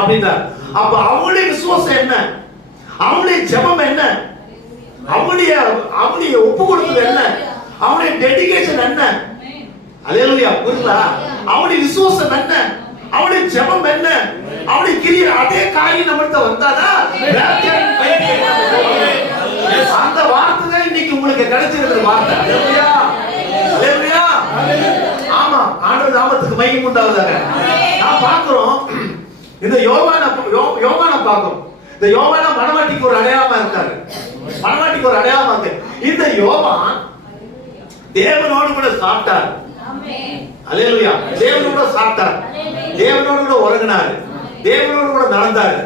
அப்படின்னா. அப்ப அவங்களுடைய விசுவாசம் என்ன, அவங்களுடைய ஜெபம் என்ன, அவங்களுடைய ஒப்பு கொடுத்தது என்ன, அவனுடைய டெடிகேஷன் என்ன? அல்லேலூயா. புரியுதா? அவனுடைய விசுவாசம் என்ன? அவனுடைய ஜெபம் என்ன? அவனுடைய கிரியை அதே காரியம் நம்மள்ட்ட வந்தாதா அந்த வார்த்தை தான் இன்னைக்கு உங்களுக்கு கிடைச்சிருக்கிற வார்த்தை. அல்லேலூயா. அல்லேலூயா. ஆமா, ஆண்டவர் நாமத்துக்கு மகிமை உண்டாவதாக. நான் பார்க்கிறோம் இந்த யோவான பார்க்கிறோம். இந்த யோவான மனவாட்டிக்கு ஒரு அடையாளமா இருக்காரு. மனவாட்டிக்கு ஒரு அடையாளமா இருக்கு. இந்த யோவான் தேவனோடு கூட சாப்பிட்டார். அல்லேலூயா. தேவனோடு கூட சாப்பிட்டார், தேவனோடு கூட உறங்கினார், தேவனோடு கூட நடந்தார்,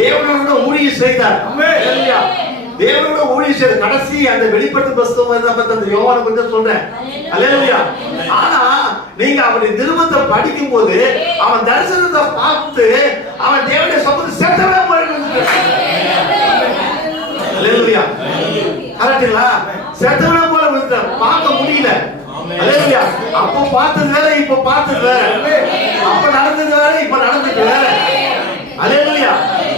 தேவனோடு கூட ஊழியம் செய்தார். அல்லேலூயா. தேவனோட ஊழியம் செய்த கடைசி அந்த வெளிப்படுத்தும் புத்தகம் அந்த யோவானை பத்தி சொல்றேன். அல்லேலூயா. ஆனா நீங்க அவருடைய நிருபத்தை படிக்கும் போது அவன் தரிசனத்தை பார்த்து அவன் தேவனுடைய சமூகத்தை சேர்த்தவே போயிட்டு. அல்லேலூயா. கரெக்ட்டுங்களா? சேர்த்தவே போல பார்க்க முடியல. அல்லேலூயா. அப்போ பார்த்தது வேற, இப்ப பார்த்தது வேற. அப்ப நடந்தது வேற, இப்ப நடந்தது வேற. அல்லேலூயா.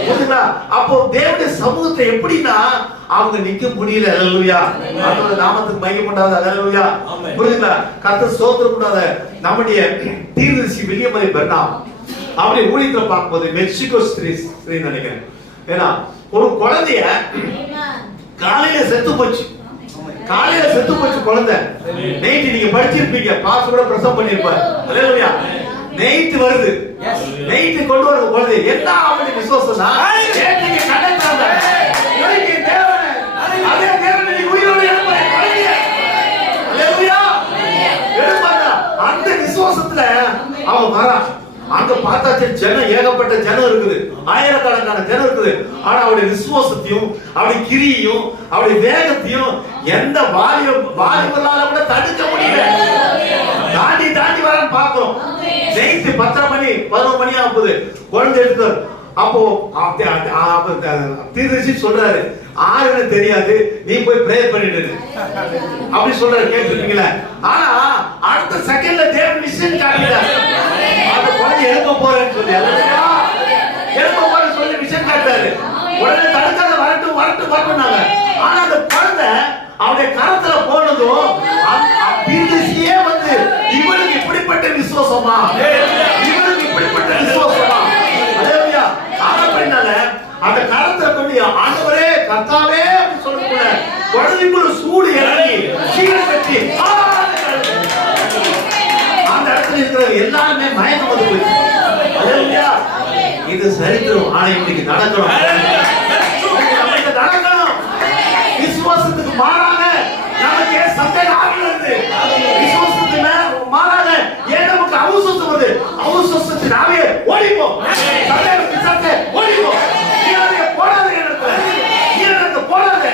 புரியுதா? அப்போ தேவனுடைய சமூகத்தை எப்படின்னா அவங்க நிக்க முடியல. அல்லேலூயா. ஆண்டவருடைய நாமத்துக்கு மகிமை உண்டாவதாக. அல்லேலூயா. புரியுதா? கர்த்தர் ஸ்தோத்திரம் உண்டாவதாக. நம்முடைய தீர்க்கதரிசி வில்லியம் பெர்னாம் அவருடைய ஊழியத்தை பார்க்கும்போது மெக்சிகோ ஸ்திரீ நினைக்கிறேன். ஏன்னா ஒரு குழந்தைய காலையில செத்து போச்சு. காலையில செத்து போச்சு குழந்தை. நைட்டு நீங்க படிச்சிருப்பீங்க, பாஸ் கூட பிரசவம் பண்ணிருப்பாரு. அல்லேலூயா. நைட்டு வருது, நைட்டு கொண்டு வர குழந்தை. என்ன அவனுடைய விசுவாசம்னா நேற்றுக்கு கண்டத்தாங்க இன்னைக்கு தேவனே அதே தேவனே உயிரோட எழுப்பாரு குழந்தைய. அல்லேலூயா. எழுப்பாங்க. அந்த விசுவாசத்துல அவன் வரான். அங்க பார்த்தாச்சு ஜனம், ஏகப்பட்ட ஜனம் இருக்குது, ஆயிரக்கணக்கான ஜனம் இருக்குது. ஆனா அவருடைய விசுவாசத்தையும் அவருடைய கிரியையும் அவருடைய வேகத்தையும் எந்த வாலிபலால கூட தடுக்க முடியல. தாண்டி தாண்டி வரான்னு பாக்குறோம். நைட்டு 10 மணி 11 மணி ஆகுது, குழந்தை எடுத்து. அப்போ தீர்க்கதரிசி சொல்றாரு, ஆருன்னு தெரியாது, நீ போய் பிரேயர் பண்ணிடு அப்படி சொல்றாரு. கேட்டிருக்கீங்களா? ஆனா அடுத்த செகண்ட்ல தேவன் மிஷன் காட்டினார். அந்த குழந்தை எழுப்ப போறேன்னு சொல்லி, எழுப்ப போறேன்னு சொல்லி மிஷன் காட்டாரு. உடனே தடுக்காத, வரட்டும் வரட்டும் வரட்டும்னாங்க. ஆனா அந்த குழந்தை அவருடைய கரத்துல போனதும் தீர்க்கதரிசியே வந்து இவனுக்கு இப்படிப்பட்ட விசுவாசமா, இவனுக்கு இப்படிப்பட்ட விசுவாசமா. அல்லேலூயா. ஆனப்படினால அந்த கரத்தை கொண்டு ஆண்டவரே கர்த்தாவே அப்படி சொல்லக்கூட குழந்தைக்குள்ள சூடு இறங்கி சீரை கட்டி அந்த இடத்துல இருக்கிற எல்லாருமே மயக்கம் வந்து போயிடுச்சு. அல்லேலூயா. இது சரித்திரம். ஆனா இன்னைக்கு நடக்கணும், நடக்கணும். விசுவாசத்துக்கு மாறாக நமக்கு சந்தேகம் ஆகிறது. விசுவாசத்துக்கு மாறாக ஏன் நமக்கு அவிசுவாசம் வருது? அவிசுவாசத்தின் ஆவியே ஓடிப்போ, சந்தேகத்தின் பிசாசே ஓடிப்போ. நீங்க போடாத இடத்துல, நீங்க போடாத.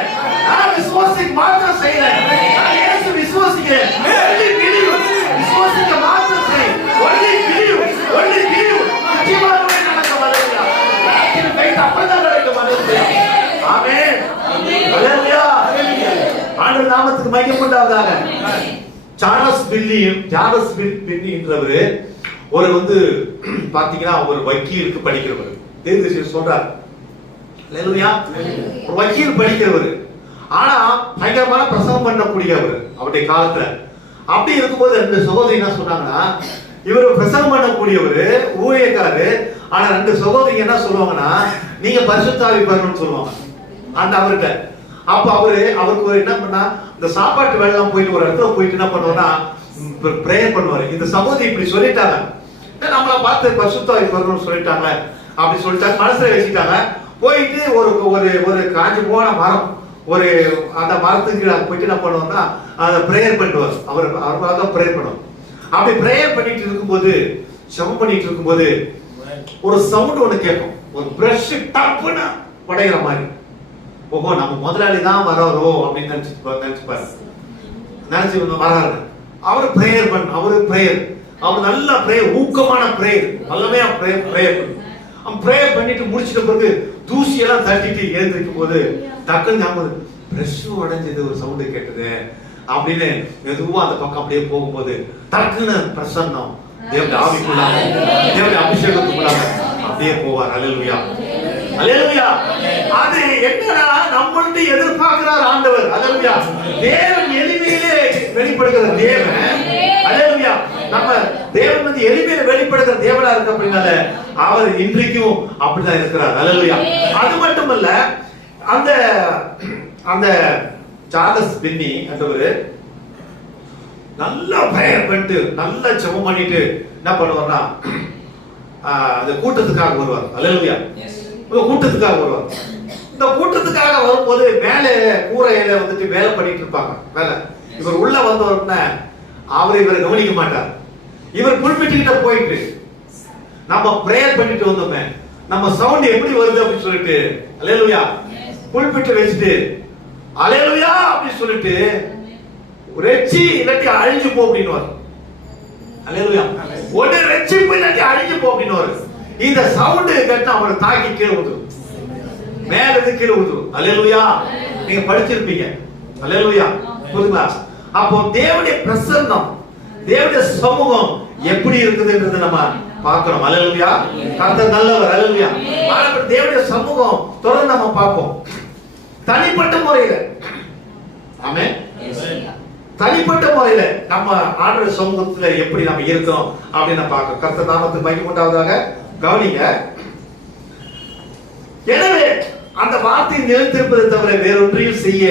நான் விசுவாசிக்கு மாத்திரம் செய்யறேன். நான் இயேசு விசுவாசிக்கிறேன். விசுவாசிக்க மாத்திரம் செய். Only believe, only believe. நிச்சயமாகவே நடக்கும். அல்லேலூயா. இது ஃபெய்த் அப்பதான் நடக்கும். அல்லேலூயா. ஆமென். அல்லேலூயா. ஆண்டவர் நாமத்துக்கு மகிமை உண்டாவதாக. சார்லஸ் பில்லி என்றவர் ஒரு வந்து பாத்தீங்கன்னா ஒரு வக்கீலுக்கு படிக்கிறவர். தீர்க்கதரிசி சொல்றார். அல்லேலூயா. ஒரு வக்கீல் படிக்கிறவர். ஆனா பயங்கரமான பிரசங்கம் பண்ணக்கூடியவர் அவருடைய காலத்துல. அப்படி இருக்கும்போது ரெண்டு சகோதரி என்ன சொன்னாங்கன்னா, இவர் பிரசங்கம் பண்ணக்கூடியவர் ஊழியக்காரரு. ஆனா ரெண்டு சகோதரிங்க என்ன சொல்லுவாங்கன்னா, நீங்க பரிசுத்த ஆவி பெறணும்னு சொல்லுவாங்க அந்த அவர்கிட்ட. அப்ப அவருக்கு என்ன பண்ணா, இந்த சாப்பாட்டு வேலைலாம் போயிட்டு ஒரு இடத்துல போயிட்டு என்ன பண்ணுவோம்னா பிரேயர் பண்ணுவாரு. இந்த சகோதரி இப்படி சொல்லிட்டாங்க, நம்மள பார்த்து பரிசுத்த ஆவி பெறணும்னு சொல்லிட்டாங்க அப்படி சொல்லிட்டாங்க, மனசுல வச்சுட்டாங்க. போயிட்டு ஒரு காஞ்சி போன மரம், ஒரு அந்த மரத்துக்கு போயிட்டு என்ன பண்ணுவோம்னா அதை பிரேயர் பண்ணுவார். அவருக்காக பிரேயர் பண்ணுவோம். அப்படி பிரேயர் பண்ணிட்டு இருக்கும்போது, ஜெபம் பண்ணிட்டு இருக்கும்போது ஒரு சவுண்ட் ஒண்ணு கேட்கும். ஒரு பிரஷ் டப்புன்னு உடைகிற மாதிரி. ஓஹோ, நம்ம முதலாளி தான் வராரோ அப்படின்னு நினைச்சுப்பாரு. வராரு. அவர் பிரேயர் அவர் நல்ல பிரேயர், ஊக்கமான பிரேயர், வல்லமையா பிரேயர் பிரேயர் பண்ணிட்டு முடிச்சிட்ட பிறகு தூசி எல்லாம் தட்டிட்டு எழுந்திருக்கும் போது டக்குன்னு ஞாபகம், பிரஷ் உடைஞ்சது ஒரு சவுண்ட் கேட்டது அப்படின்னு மெதுவா அந்த பக்கம் அப்படியே போகும்போது டக்குன்னு பிரசன்னம் தேவனுடைய ஆவிக்குள்ளாக, தேவனுடைய அபிஷேகத்துக்குள்ளாக அப்படியே போவார். அல்லேலூயா. அல்லேலூயா. அது என்னன்னா நம்மள்ட்ட எதிர்பார்க்கிறார் ஆண்டவர். அல்லேலூயா. தேவன் எளிமையிலே வெளிப்படுகிற தேவன், அல்லேலூயா, நம்ம தேவன் வந்து எளிமையில வெளிப்படுகிற தேவனா இருக்கு அப்படினால அவர் இன்றைக்கும் அப்படிதான் இருக்கிறார். அல்லேலூயா. அது மட்டுமல்ல, அந்த அந்த சார்லஸ் பின்னி என்றவர் நல்லா பிரேயர் பண்ணிட்டு நல்லா ஜெபம் பண்ணிட்டு என்ன பண்ணுவார்னா அந்த கூட்டத்துக்காக வருவார். அல்லேலூயா. கூட்டத்துக்காக வருவார். இந்த கூட்டத்துக்காக வரும்போது மேலே கூரையில வந்துட்டு வேலை பண்ணிட்டு இருப்பாங்க. வேலை இவர் உள்ள வந்தவர்னா அவர் இவரை கவனிக்க மாட்டார். இவர் புல்பிட்டுக்கிட்ட போயிட்டு நம்ம பிரேயர் பண்ணிட்டு வந்தோமே, நம்ம சவுண்ட் எப்படி வருது அப்படின்னு சொல்லிட்டு அல்லேலூயா புல்பிட்டு வச்சுட்டு அல்லேலூயா அப்படின்னு சொல்லிட்டு ரெச்சி இல்லாட்டி அழிஞ்சு போ அப்படின்னு வரும். அல்லேலூயா. ஒண்ணு ரெச்சிப்பு இல்லாட்டி அழிஞ்சு போ அப்படின்னு வரும். இந்த சவுண்ட் கேட்டா அவரை தாக்கி கீழே விழுந்துரும், மேல இருந்து கீழே விழுந்துரும். அல்லேலூயா. நீங்க படிச்சிருப்பீங்க. அல்லேலூயா. புரியுங்களா? அப்போ தேவனுடைய பிரசன்னம், தேவனுடைய சமூகம் எப்படி இருக்குதுன்றது நம்ம பார்க்கிறோம். அல்லேலூயா. கர்த்தர் நல்லவர். அல்லேலூயா. ஆனா தேவனுடைய சமூகம் தொடர்ந்து நம்ம பார்ப்போம் தனிப்பட்ட முறையில. ஆமென். தனிப்பட்ட முறையில நம்ம ஆண்டவர் சமூகத்துல எப்படி நம்ம இருக்கோம் அப்படின்னு பார்க்கிறோம். கர்த்தர் நாமத்துக்கு மகிமை உண்டாவதாக. கவனிங்க. எனவே அந்த வார்த்தையை நிலைத்திருப்பதை தவிர வேறொன்றையும் செய்ய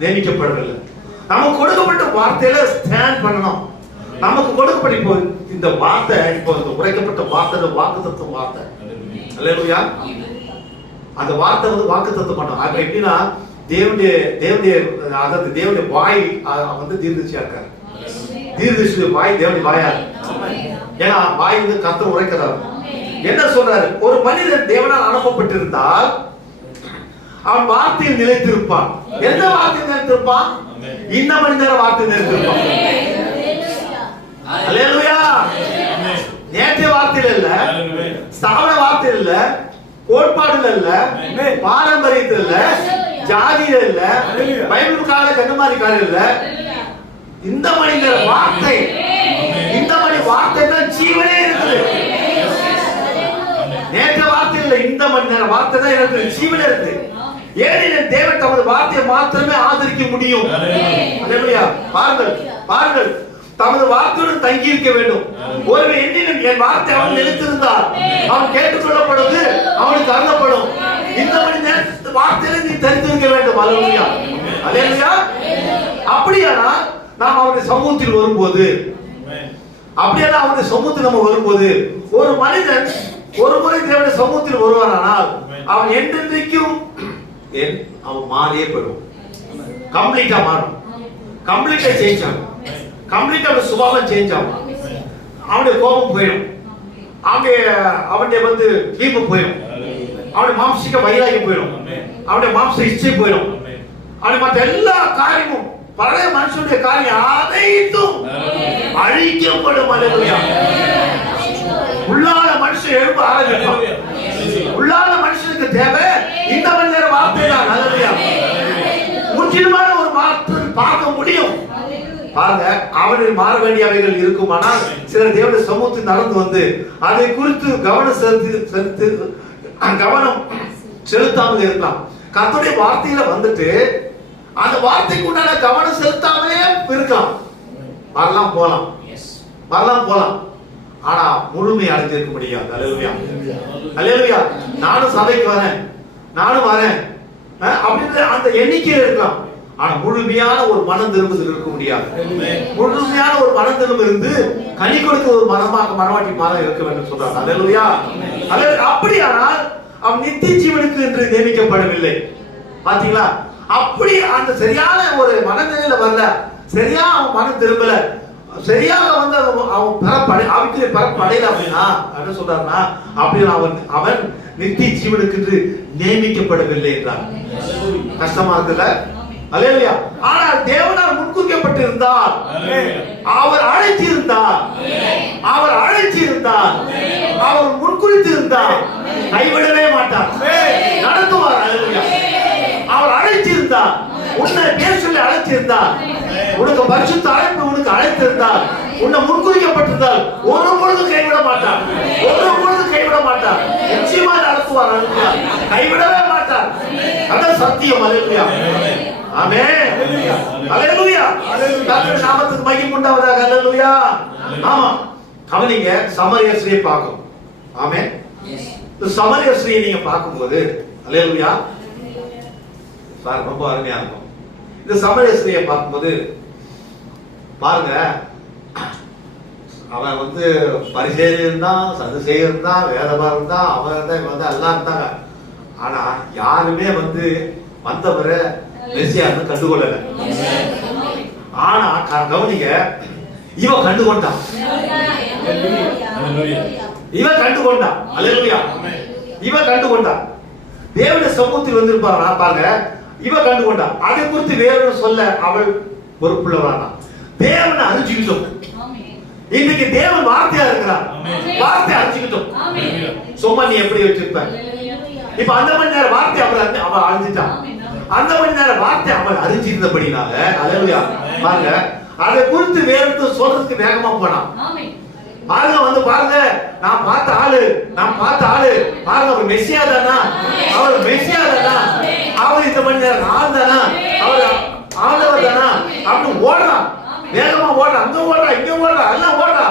நியமிக்கப்படவில்லை. நமக்கு கொடுக்கப்பட்ட வார்த்தையில ஸ்டாண்ட் பண்ணணும். நமக்கு கொடுக்கப்பட்ட இப்போ இந்த வார்த்தை, இப்போ உரைக்கப்பட்ட வார்த்தை வாக்குத்தத்தம் வார்த்தை. அல்லேலூயா. அந்த வார்த்தை வந்து வாக்குத்தத்தம் பண்ணணும். அது எப்படின்னா தேவனுடைய வாய் வந்து தீர்க்கதரிசியா இருக்காரு. தீர்க்கதரிசி வாய் தேவனுடைய வாயா. ஏன்னா வாய் வந்து கர்த்தர் உரைக்கிறார். என்ன சொல்றாரு? ஒரு மனிதன் தேவனால் அனுப்பப்பட்டிருந்தால் அவன் வார்த்தையில் நிலைத்திருப்பான். எந்த வார்த்தையில் நிலைத்திருப்பான்? இந்த மனிதர வார்த்தையில் நிலைத்திருப்பான். அல்லேலூயா. நேற்றைய வார்த்தையில் இல்ல, ஸ்தாபன வார்த்தையில் இல்ல, கோட்பாடுல இல்ல, பாரம்பரியத்தில் இல்ல, ஜாதியில இல்ல, பைபிள் கால கண்ணுமாரி கால இல்ல. இந்த மனிதர வார்த்தை, இந்த மணி வார்த்தை தான் ஜீவனே இருக்குது. நேற்ற வார்த்தை இல்ல, இந்த மணி நேர வார்த்தை தான் எனக்கு ஜீவனே இருக்கு. ஏனெனில் தேவன் தமது வார்த்தையை மாத்திரமே ஆதரிக்க முடியும். அல்லேலூயா. பாருங்கள், பாருங்கள், தமது வார்த்தையுடன் தங்கி இருக்க வேண்டும். ஒருவன் எண்ணினும் என் வார்த்தை அவன் நிலைத்திருந்தால் அவன் கேட்டுக்கொள்ளப்படுவது அவனுக்கு அருளப்படும். இந்த மணி நேர வார்த்தையில நீ தெரிந்திருக்க வேண்டும். அல்லேலூயா. அல்லேலூயா. அப்படியானா நாம் அவருடைய சமூகத்தில் வரும்போது, அப்படியானா அவருடைய சமூகத்தில் நம்ம வரும்போது, ஒரு மனிதன் ஒரு முறை தேவனுடைய சமூகத்தில் வருவானால் அவன் என்றென்றைக்கும் அவன் மாறியே போயிடும். கம்ப்ளீட்டா மாறும். கம்ப்ளீட்டா சேஞ்ச் ஆகும். கம்ப்ளீட்டா சுபாவம் சேஞ்ச் ஆகும். அவனுடைய கோபம் போயிடும். அவனுடைய வந்து வீம்பு போயிடும். அவனுடைய மாம்சிக வைராகி போயிடும். அவனுடைய மாம்ச இச்சை போயிடும். அவனுடைய மற்ற எல்லா காரியமும், பழைய மனுஷனுடைய காரியம் அனைத்தும் அழிக்கப்படும். அல்லேலூயா. உள்ளான மனுஷன் எழுப்ப ஆரம்பிப்பான். உள்ளான மனுஷனுக்கு தேவை இந்த மணி நேர வார்த்தை தான். அல்லேலூயா. முற்றிலுமான ஒரு மாற்றம் பார்க்க முடியும். பாருங்க, அவனில் மாற வேண்டியவைகள் இருக்குமானால் சிலர் தேவனுடைய சமூகத்தில் நடந்து வந்து அதை குறித்து கவனம் செலுத்தாமல் இருக்கலாம். கர்த்தருடைய வார்த்தையில வந்துட்டு அந்த வார்த்தைக்கு உண்டான கவனம் செலுத்தாமலே இருக்கலாம். வரலாம் போலாம், வரலாம் போலாம், ஆனா முழுமை அடைஞ்சிருக்க முடியாது. அல்லேலூயா. அல்லேலூயா. நானும் சபைக்கு வரேன், நானும் வரேன் அப்படின்ற அந்த எண்ணிக்கையில் இருக்கலாம். ஆனா முழுமையான ஒரு மனம் திரும்புதல் இருக்க முடியாது. முழுமையான ஒரு மனம் திரும்ப இருந்து கனி கொடுக்க ஒரு மனவாட்டி மரம் இருக்க வேண்டும் சொல்றாங்க. அல்லேலூயா. அப்படியானால் அவன் நித்திய ஜீவனுக்கு என்று நியமிக்கப்படவில்லை. பாத்தீங்களா? அப்படி அந்த சரியான ஒரு மனநிலையில வரல, சரியா அவன் மனம் திரும்பல, சரியாக வந்து அவன் ஆவிக்குரிய பரப்படையில அப்படின்னா என்ன சொல்றாருன்னா, அப்படி அவன் நித்திய ஜீவனுக்கு என்று நியமிக்கப்படவில்லை என்றார். கஷ்டமா இருக்குல்ல? அல்லேலூயா. ஆனால் தேவனால் முன்குறிக்கப்பட்டிருந்தார், அவர் அழைத்திருந்தார், அவர் அழைத்திருந்தார், அவர் முன்குறித்திருந்தார், கைவிடவே மாட்டார், நடத்துவார். அல்லேலூயா. அவர் அழைத்திருந்தார், உன்னை பேர் சொல்லி அழைத்திருந்தார், உனக்கு பரிசுத்த அழைப்பு உனக்கு அழைத்திருந்தார், உன்னை முன்குறிக்கப்பட்டிருந்தால் ஒரு பொழுது கைவிட மாட்டார், ஒரு பொழுது கைவிட மாட்டார், நிச்சயமா நடத்துவார். கைவிடவே மாட்டார். அதான் சத்தியம். அல்லேலூயா. ஆமென். அல்லேலூயா. கர்த்தருடைய நாமத்துக்கு மகிமை உண்டாவதாக. அல்லேலூயா. ஆமா, கவனிங்க, சமரிய ஸ்திரியை பார்க்கும். ஆமென். இந்த சமரிய ஸ்திரியை நீங்க பார்க்கும்போது அல்லேலூயா, ரொம்ப அருமையா இருக்கும். இந்த சமரிய ஸ்திரியை பார்க்கும்போது பாருங்க, அவன் வந்து பரிசேயர் இருந்தான், சதுசேயர் இருந்தான், வேதமா இருந்தான், அவன் இருந்தான், இவன் வந்து எல்லாம் இருந்தாங்க. ஆனா யாருமே வந்து வந்தவரை மெசியான்னு கண்டுகொள்ளல. ஆனா கவனிங்க, இவன் கண்டுகொண்டான். இவன் கண்டுகொண்டான். அல்லேலூயா. இவன் கண்டுகொண்டான். தேவனுடைய சமூகத்தில் வந்திருப்பாங்க பாருங்க, இவன் கண்டுகொண்டான். அதை குறித்து வேறு சொல்ல அவள் பொறுப்புள்ளவரானா. தேவனை அறிஞ்சுக்கிட்டோம். இன்னைக்கு தேவன் வார்த்தையா இருக்கிறார். வார்த்தை அறிஞ்சுக்கிட்டோம். சும்மா நீ எப்படி வச்சிருப்ப? இப்ப அந்த மணி நேரம் வார்த்தை அவள் அறிஞ்சிட்டான். அந்த மணி நேரம் வார்த்தை அவள் அறிஞ்சிருந்தபடினால அல்லேலூயா பாருங்க, அதை குறித்து வேறு சொல்றதுக்கு வேகமா போனான். பாருங்க, வந்து பாருங்க, நான் பார்த்த ஆளு பாருங்க, அவர் மெசியா தானா, அவர் மெசியா தானா, அவர் இந்த மணி நேரம் ஆள் தானா, அவர் ஆண்டவர் தானா அப்படின்னு ஓடுறான். வேகமா ஓடுறான். அங்க ஓடுறா, இங்க ஓடுறா, எல்லாம் ஓடுறா.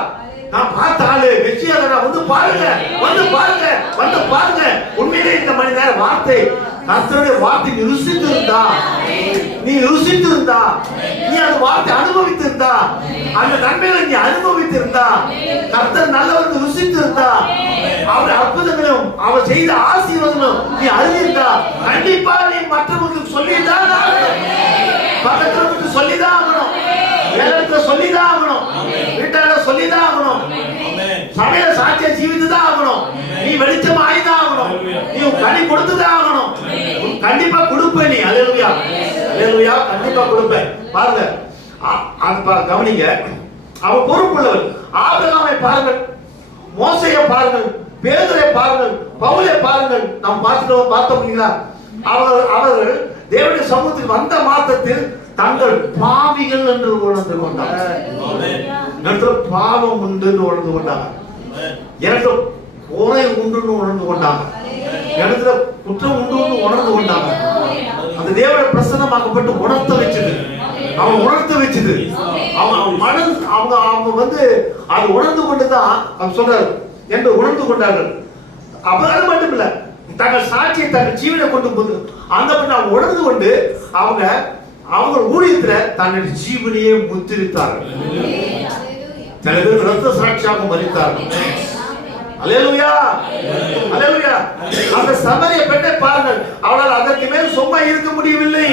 நான் பார்த்த ஆளு மெசியா தானா, வந்து பாருங்க, வந்து பாருங்க, வந்து பாருங்க. உண்மையிலே இந்த மணி நேரம் வார்த்தை, கர்த்தருடைய வார்த்தை நீ ருசித்து இருந்தா, நீ ருசித்து இருந்தா, நீ அந்த வார்த்தை அனுபவித்து இருந்தா, அந்த நன்மைகளை நீ அனுபவித்து இருந்தா, கர்த்தர் நல்லவருக்கு ருசித்து இருந்தா, அவர் அற்புதங்களும் அவர் செய்த ஆசீர்வாதங்களும் நீ அறிந்திருந்தா, கண்டிப்பா நீ மற்றவர்களுக்கு சொல்லிதான் ஆகணும். பக்கத்துல சொல்லிதான் ஆகணும், வேலைக்கு சொல்லிதான் ஆகணும், வீட்டாள சொல்லிதான் ஆகணும், சபையில சாட்சிய ஜீவித்துதான் ஆகணும், நீ வெளிச்சம் ஆயிதான் ஆகணும், நீ கனி கொடுத்துதான் ஆகணும். கண்டிப்பா கொடுப்ப நீ. அல்லேலூயா. அல்லேலூயா. கண்டிப்பா கொடுப்ப. பாருங்க, கவனிங்க, அவன் பொறுப்புள்ளவன். ஆபிரகாமை பாருங்கள், மோசேயை பாருங்கள், பேதுரை பாருங்கள், பவுலை பாருங்கள். நாம் பார்த்தோம். அவர்கள் தேவனுடைய சமூகத்துக்கு வந்த மாற்றத்தில் தங்கள் பாவிகள் என்று உணர்ந்து கொண்டாங்க. பாவம் உண்டு உணர்ந்து கொண்டாங்க. எனக்கு குறை உண்டு உணர்ந்து கொண்டாங்க. இடத்துல குற்றம் உண்டு உணர்ந்து கொண்டாங்க. அந்த தேவனுடைய பிரசன்னமாக்கப்பட்டு உணர்த்த வச்சது, அவன் உணர்த்த வச்சது. அவன் மனது அவங்க வந்து அது உணர்ந்து கொண்டுதான் அவன் சொல்றாரு என்று உணர்ந்து கொண்டார்கள். அது மட்டும் இல்ல, தங்கள் சாட்சியை தங்கள் ஜீவனை கொண்டு போது அந்த அவங்க உணர்ந்து கொண்டு அவங்க ஊழியத்துல தன்னுடைய ஜீவனையே முத்திரித்தார்கள். சில பேர் ரத்த சாட்சியாக மரித்தார்கள். அல்லேலூயா. அல்லேலூயா. அந்த சமரிய பெண்ணை பாருங்கள், அவளால் அதற்கு மேல் சும்மா இருக்க முடியவில்லை.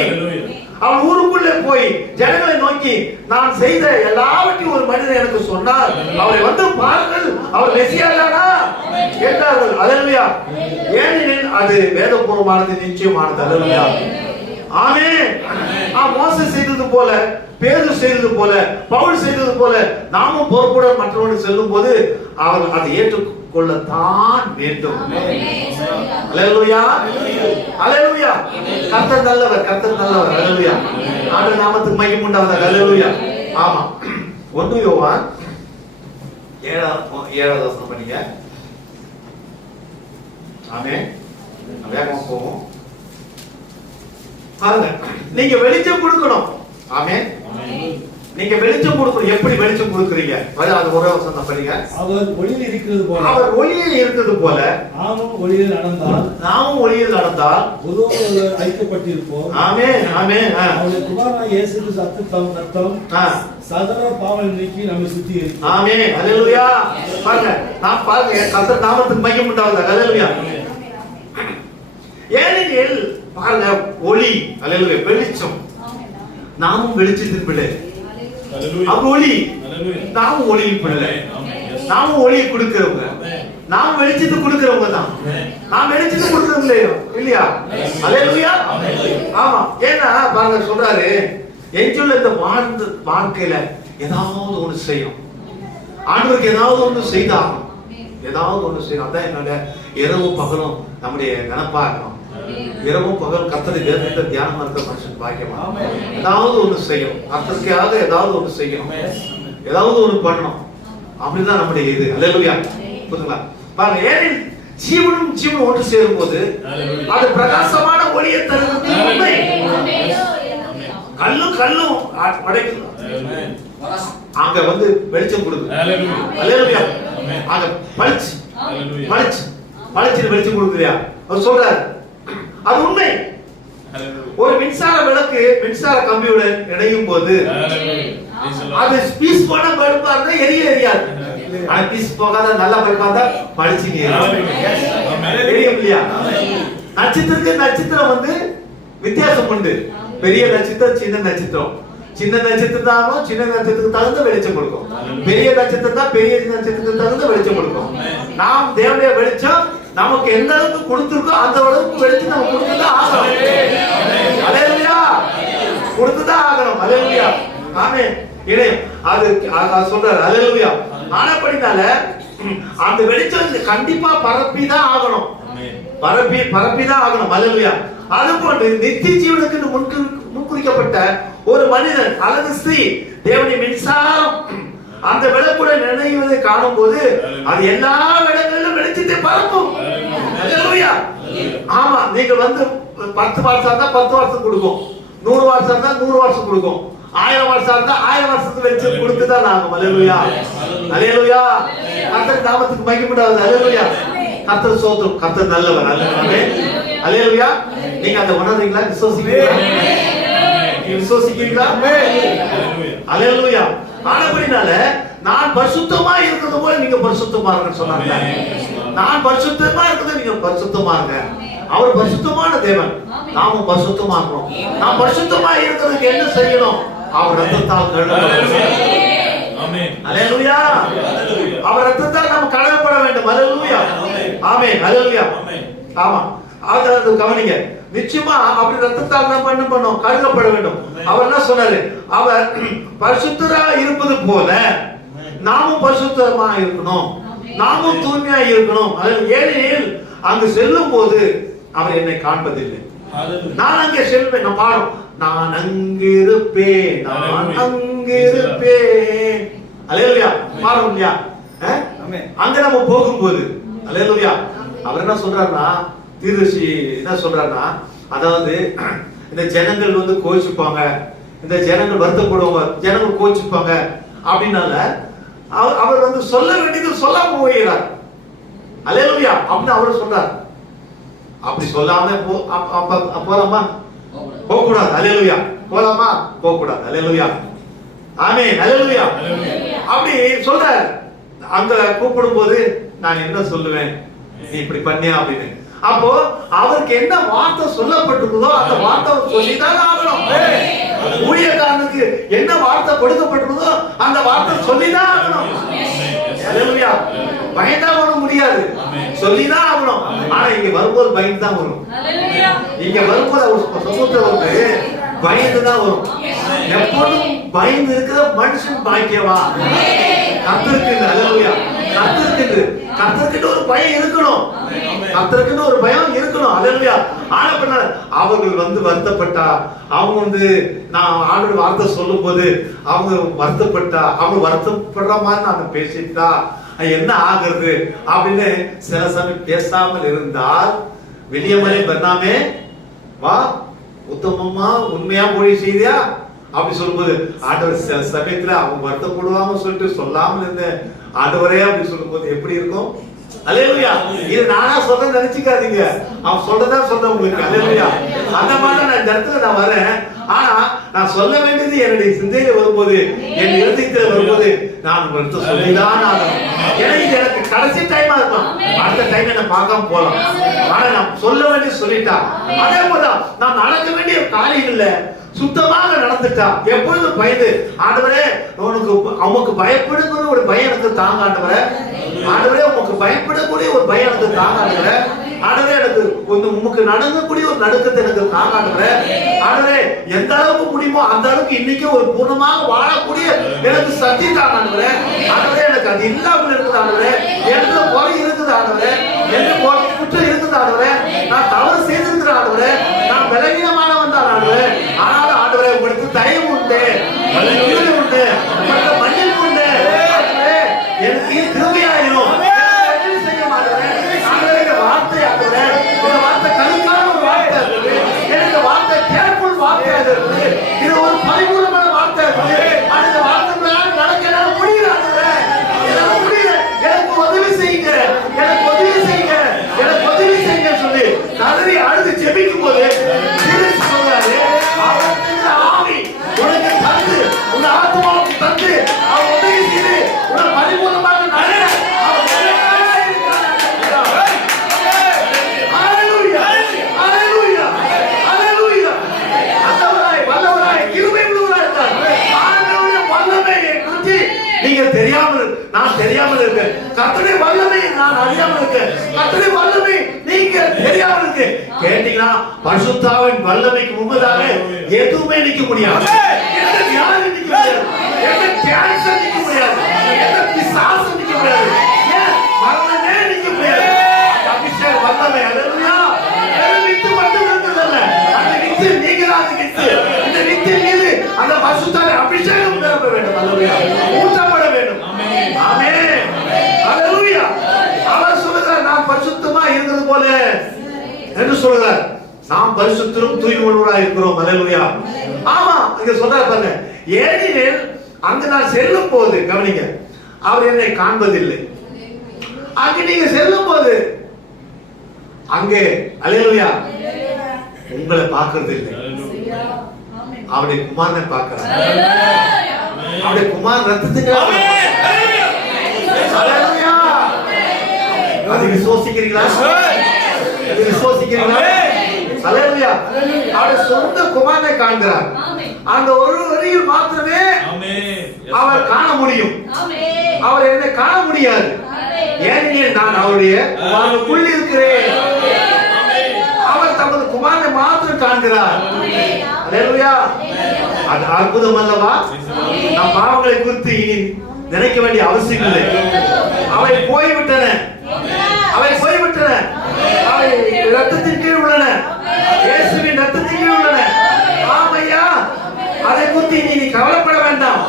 அவள் ஊருக்குள்ளே போய் ஜனங்களை நோக்கி, நான் செய்த எல்லாவற்றையும் ஒரு மனிதன் எனக்கு சொன்னார், அவரை வந்து பாருங்கள், அவர் மெசியாதானா என்றார்கள். அல்லேலூயா. ஏனெனில் அது வேதபூர்வமானது, நிச்சயமானது. அல்லேலூயா. ஆமென். மோசே செய்தது போல, பேதுரு செய்தது போல, பவுல் செய்தது போல நாமும் பொறுப்புடன் மற்றவர்கள் செல்லும் போது அவர்கள் அதை ஏற்றுக்கொள்ளத்தான் வேண்டும். அல்லேலூயா. அல்லேலூயா. கர்த்தர் நல்லவர், கர்த்தர் நல்லவர். அல்லேலூயா. ஆண்டவர் நாமத்துக்கு மகிமை உண்டாவதாக. அல்லேலூயா. ஆமா, 1 யோவான் 7வது வசனம் படிங்க. ஆமென். வேகமா போவோம். பாருங்க, நீங்க வெளிச்சம் கொடுக்கணும். ஆமென். நீங்க வெளிச்சம் கொடுக்கணும். எப்படி வெளிச்சம் கொடுக்குறீங்க? அது ஒரே வசனம் படிங்க. அவர் ஒளியில் இருக்கிறது போல, அவர் ஒளியில் இருக்கிறது போல நாமும் ஒளியில் நடந்தால் ஒருவரோடு ஐக்கியப்பட்டிருப்போம். ஆமென். ஆமென். அவருடைய குமாரனாகிய இயேசு கிறிஸ்துவின் ரத்தம் சகல பாவங்களை நீக்கி நம்மை சுத்திகரிக்கும். ஆமென். அல்லேலூயா. பாருங்க, நான் பாருங்க, கர்த்தர் நாமத்துக்கு மகிமை உண்டாவதாக. அல்லேலூயா. ஏனெனில் பாருங்க, ஒளி, அல்லேலூயா, வெளிச்சம். நாமும் வெளிச்சத்தின் பிள்ளை. அவர் ஒளி, நாமும் ஒளியின் பிள்ளை. நாமும் ஒளியை கொடுக்கிறவங்க, நாம் வெளிச்சத்தை கொடுக்கிறவங்க தான். நாம் வெளிச்சத்தை கொடுக்கிறவங்க இல்லையா? அல்லேலூயா. ஆமா. ஏன்னா பாருங்க, சொல்றாரு, எஞ்சுள்ள இந்த வாழ்க்கையில ஏதாவது ஒண்ணு செய்யும். ஆண்டவருக்கு ஏதாவது ஒண்ணு செய்தாகணும், ஏதாவது ஒண்ணு செய்யணும். அதான் என்னோட இரவும் பகலும் நம்முடைய நினைப்பா இருக்கணும். இரவும் பகல் கர்த்தருடைய வேதத்தை தியானமா இருக்க மனுஷன் பாக்கியமா. ஏதாவது ஒண்ணு செய்யணும், கர்த்தருக்காக ஏதாவது ஒண்ணு செய்யணும், ஏதாவது ஒண்ணு பண்ணணும். அப்படிதான் நம்முடைய இது. அல்லேலூயா. புரியுங்களா? பாருங்க, ஏனெனில் ஜீவனும் ஜீவனும் ஒன்று சேரும் போது அது பிரகாசமான ஒளியை தருகிறது உண்மை. கல்லும் கல்லும் படைக்கும் அங்க வந்து வெளிச்சம் கொடுக்குது. அல்லேலூயா. அங்க பளிச்சு பளிச்சு பளிச்சு வெளிச்சம் கொடுக்குறியா அவர் சொல்றாரு, அது உண்மை. ஒரு மின்சார விளக்கு மின்சார கம்பியுடன் இணையும் போது அது பீஸ் போன பல்பா இருந்தா எரியாது. அது பீஸ் போகாத நல்ல பல்பா இருந்தா பளிச்சுங்க எரியும் இல்லையா? நட்சத்திரம் வந்து வித்தியாசம் உண்டு. பெரிய நட்சத்திரம், சின்ன நட்சத்திரம். சின்ன நட்சத்திரம் சின்ன நட்சத்திரத்துக்கு தகுந்த வெளிச்சம் கொடுக்கும். பெரிய நட்சத்திரம் தான் பெரிய நட்சத்திரத்துக்கு தகுந்த வெளிச்சம் கொடுக்கும். நாம் தேவனுடைய வெளிச்சம் நமக்கு எந்த அளவுக்கு கொடுத்திருக்கோ அந்த அளவுக்கு வெளிச்சம் நம்ம கொடுத்துதான் ஆகணும். அல்லேலூயா. கொடுத்துதான் ஆகணும். அல்லேலூயா. ஆமென். அது சொல்றாரு. அல்லேலூயா. ஆனபடினால அந்த வெளிச்சம் கண்டிப்பா பரப்பிதான் ஆகணும். பரப்பிதான் ஆகணும். அல்லேலூயா. அதுபோன்று நித்திய ஜீவனுக்கு முன்குறிக்கப்பட்ட ஒரு மனிதன் அல்லது ஸ்திரீ தேவனுடைய மின்சாரம் அந்த விளக்குடன் நினைவதை காணும் போது அது எல்லா இடங்களிலும் வெளிச்சத்தை பரப்பும். அல்லேலூயா. ஆமா, நீங்க வந்து 10 வாட்ஸா இருந்தா 10 வாட்ஸ் கொடுக்கும், 100 வாட்ஸா இருந்தா 100 வாட்ஸ் கொடுக்கும், 1000 வாட்ஸா இருந்தா 1000 வாட்ஸ் வெளிச்சம் கொடுத்துதான் ஆகும். அல்லேலூயா. அல்லேலூயா. கர்த்தர் நாமத்துக்கு மகிமை உண்டாகுது. அல்லேலூயா. கர்த்தர் ஸ்தோத்திரம். கர்த்தர் நல்லவர். அல்லேலூயா. நீங்க அதை உணர்றீங்களா? விசுவாசிக்கிறீங்களா? அல்லேலூயா. ஆனபடினால நான் பரிசுத்தமா இருக்கிறது போல நீங்க பரிசுத்தமா இருங்கன்னு சொன்னாங்க. நான் பரிசுத்தமா இருக்கிறது நீங்க பரிசுத்தமா இருங்க. அவர் பரிசுத்தமான தேவன், நாமும் பரிசுத்தமா இருக்கணும். நான் பரிசுத்தமா இருக்கிறதுக்கு என்ன செய்யணும்? அவர் ரத்தத்தால் கழுவப்பட. அல்லேலூயா. அவர் ரத்தத்தால் நாம் கழுவப்பட வேண்டும். அல்லேலூயா. ஆமென். அல்லேலூயா. ஆமா, அது கவனிங்க. நிச்சயமா அப்படி ரத்தத்தால் நம்ம என்ன பண்ணோம்? கழுவப்பட வேண்டும். அவர் என்ன சொன்னாரு? அவர் பரிசுத்தரா இருப்பது போல நாமும் பரிசுத்தமா இருக்கணும், நாமும் தூய்மையா இருக்கணும். ஏனெனில் அங்கு செல்லும் போது அவர் என்னை காண்பதில்லை. நான் அங்கே செல்வேன். நான் பாடும், நான் அங்கிருப்பேன், நான் அங்கிருப்பேன். அல்லேலூயா. பாடும் இல்லையா? அங்க நம்ம போகும்போது அல்லேலூயா. அவர் என்ன சொல்றாருன்னா, தீர்க்கதரிசி என்ன சொல்றாருன்னா, அதாவது இந்த ஜனங்கள் வந்து கோச்சிப்பாங்க, இந்த ஜனங்கள் வருத்தப்படுவாங்க, ஜனங்கள் கோச்சிப்பாங்க அப்படின்னால அவர் வந்து சொல்ல வேண்டியது சொல்லாம போகிறார். அல்லேலூயா. அப்படின்னு அவர் சொல்றார். அப்படி சொல்லாம போலாமா? போக கூடாது. அல்லேலூயா. போலாமா? போக கூடாது. அல்லேலூயா. ஆமென். அல்லேலூயா. அப்படி சொல்றார். அங்க கூப்பிடும் போது நான் என்ன சொல்லுவேன்? நீ இப்படி பண்ணியா அப்படின்னு. அப்போ அவருக்கு என்ன வார்த்தை சொல்லப்பட்டிருக்குதோ அந்த வார்த்தை சொல்லிதான் ஆகணும். ஊழியக்காரனுக்கு என்ன வார்த்தை கொடுக்கப்பட்டிருக்குதோ அந்த வார்த்தை சொல்லிதான் ஆகணும். அல்லேலூயா. பயந்தா வர முடியாது, சொல்லிதான் ஆகணும். ஆனா இங்க வரும்போது பயந்து தான் வரும். இங்க வரும்போது அவர் சமூகத்துல வந்து பயந்துதான் வரும். எப்போதும் பயந்து இருக்கிற மனுஷன் பாக்கியவா? கர்த்தருக்கு. அல்லேலூயா. கர்த்தருக்கு ஒரு பயம் இருக்கணும். கர்த்தருக்கு ஒரு பயம் இருக்கணும். அல்லேலூயா. ஆனா அவர்கள் வந்து வருத்தப்பட்டா, அவங்க வந்து நான் ஆண்டோட வார்த்தை சொல்லும் போது அவங்க வருத்தப்பட்டா, அவங்க வருத்தப்படுற மாதிரி நான் பேசிட்டா என்ன ஆகுறது அப்படின்னு சில சமயம் பேசாமல் இருந்தால், வெளியமலை பண்ணாமே வா உத்தமமா உண்மையா மொழி செய்தியா அப்படி சொல்லும்போது ஆண்டவர் சில சமயத்துல அவங்க வருத்தப்படுவாங்க சொல்லிட்டு சொல்லாமல் இருந்த ஆண்டவரே அப்படி சொல்லும்போது எப்படி இருக்கும்? அல்லேலூயா. இது நானா சொல்றேன்னு நினைச்சுக்காதீங்க, அவன் சொல்றதான் சொல்ற உங்களுக்கு. அல்லேலூயா. அந்த மாதிரி நான் இந்த இடத்துல நான் வரேன். ஆனா நான் சொல்ல வேண்டியது என்னுடைய சிந்தையில வரும்போது, என் இருதயத்துல வரும்போது நான் உங்களுக்கு சொல்லிதான் ஆகணும். ஏன்னா இது எனக்கு கடைசி டைமா இருக்கும். அடுத்த டைம் என்ன பார்க்காம போலாம். ஆனா நான் சொல்ல வேண்டியது சொல்லிட்டா. அதே போல நான் நடக்க வேண்டிய காரியங்கள்ல சுத்தமாக நடந்துட்டா, எப்பொழுது பயந்து ஆண்டவரே உனக்கு பயப்படுங்கிற ஒரு பயம் எனக்கு தாங்க ஆண்டவரே, ஆண்டவரே உனக்கு பயப்படக்கூடிய ஒரு பயம் எனக்கு தாங்க ஆண்டவரே, ஆண்டவரே எனக்கு உனக்கு நடங்கக்கூடிய ஒரு நடுக்கத்தை எனக்கு தாங்க ஆண்டவரே, ஆண்டவரே எந்த அளவுக்கு முடியுமோ அந்த அளவுக்கு இன்னைக்கு ஒரு பூர்ணமாக வாழக்கூடிய எனக்கு சக்தி தாங்க ஆண்டவரே, ஆண்டவரே எனக்கு அது இல்லாமல் இருக்குது ஆண்டவரே, எனக்கு குறை இருக்குது ஆண்டவரே, எனக்கு குற்றம் இருக்குது ஆண்டவரே, நான் தவறு செய்திருக்கிறேன் ஆண்டவரே, நான் பலவீனமானவன் தான் ஆண்டவரே, ஆனாலும் ஆண்டவரே உங்களுக்கு தயவு உண்டு, உங்களுக்கு உண்டு, உங்களுக்கு மன்னிப்பு உண்டு, எனக்கு திருமையாயிரும் செய்ய மாட்டேன். கர்த்தருடைய வல்லமை நான் அறியாமல் இருக்கேன், கர்த்தருடைய வல்லமை நீங்க தெரியாமல் இருக்கு. கேட்டீங்கன்னா பரிசுத்தாவின் வல்லமைக்கு முன்பதாக எதுவுமே நிக்க முடியாது. எந்த வியாதி நிக்க முடியாது, எந்த கேன்சர் நிக்க முடியாது, எந்த பிசாசு நிக்க முடியாது, ஏன் மரணமே நிக்க முடியாது. அபிஷேக வல்லமை அல்லேலூயா. வித்து மட்டும் இருக்கிறதல்ல, அந்த வித்து நீங்க தான். அந்த வித்து, இந்த வித்து மீது அந்த பரிசுத்தாவின் அபிஷேகம் நிரப்ப வேண்டும். அல்லேலூயா. ஊற்றப்பட வேண்டும். ஆமென். அல்லேலூயா. அவர் சொல்கிறார், நான் பரிசுத்தமா இருக்கிறது போல என்று சொல்கிறார். நாம் பரிசுத்தரும் தூய்மையுள்ளவராய் இருக்கிறோம். அல்லேலூயா. ஆமா, இங்க சொல்றார் பாருங்க. ஏனெனில் அங்கு நான் செல்லும் போது, கவனிங்க, அவர் என்னை காண்பதில்லை. அங்கு நீங்க செல்லும் போது அங்கே அல்லேலூயா உங்களை பார்க்கிறது இல்லை. அவருடைய குமாரனை பார்க்கிறார். அவருடைய குமாரன் ரத்தத்துக்கு அல்லேலூயா. அதை விசுவாசிக்கிறீங்களா? அதை விசுவாசிக்கிறீங்களா? அல்லேலூயா. அவருடைய சொந்த குமாரனை காண்கிறார். அந்த ஒரு வரியில் மாத்திரமே அவர் காண முடியும். அவர் என்னை காண முடியாது. ஏனெனில் நான் அவருடைய குமாரனுக்குள் இருக்கிறேன். அவர் தமது குமாரனை மாத்திரம் காண்கிறார். அல்லேலூயா. அது அற்புதம் அல்லவா? நம் பாவங்களை குறித்து இனி நினைக்க வேண்டிய அவசியம் இல்லை. அவை போய்விட்டன, அவை போய்விட்டன. அவை ரத்தத்தின் கீழ் உள்ளன, இயேசுவின் ரத்தத்தின் கீழ் உள்ளன. ஆமையா, அதை குறித்து நீ கவலைப்பட வேண்டாம்.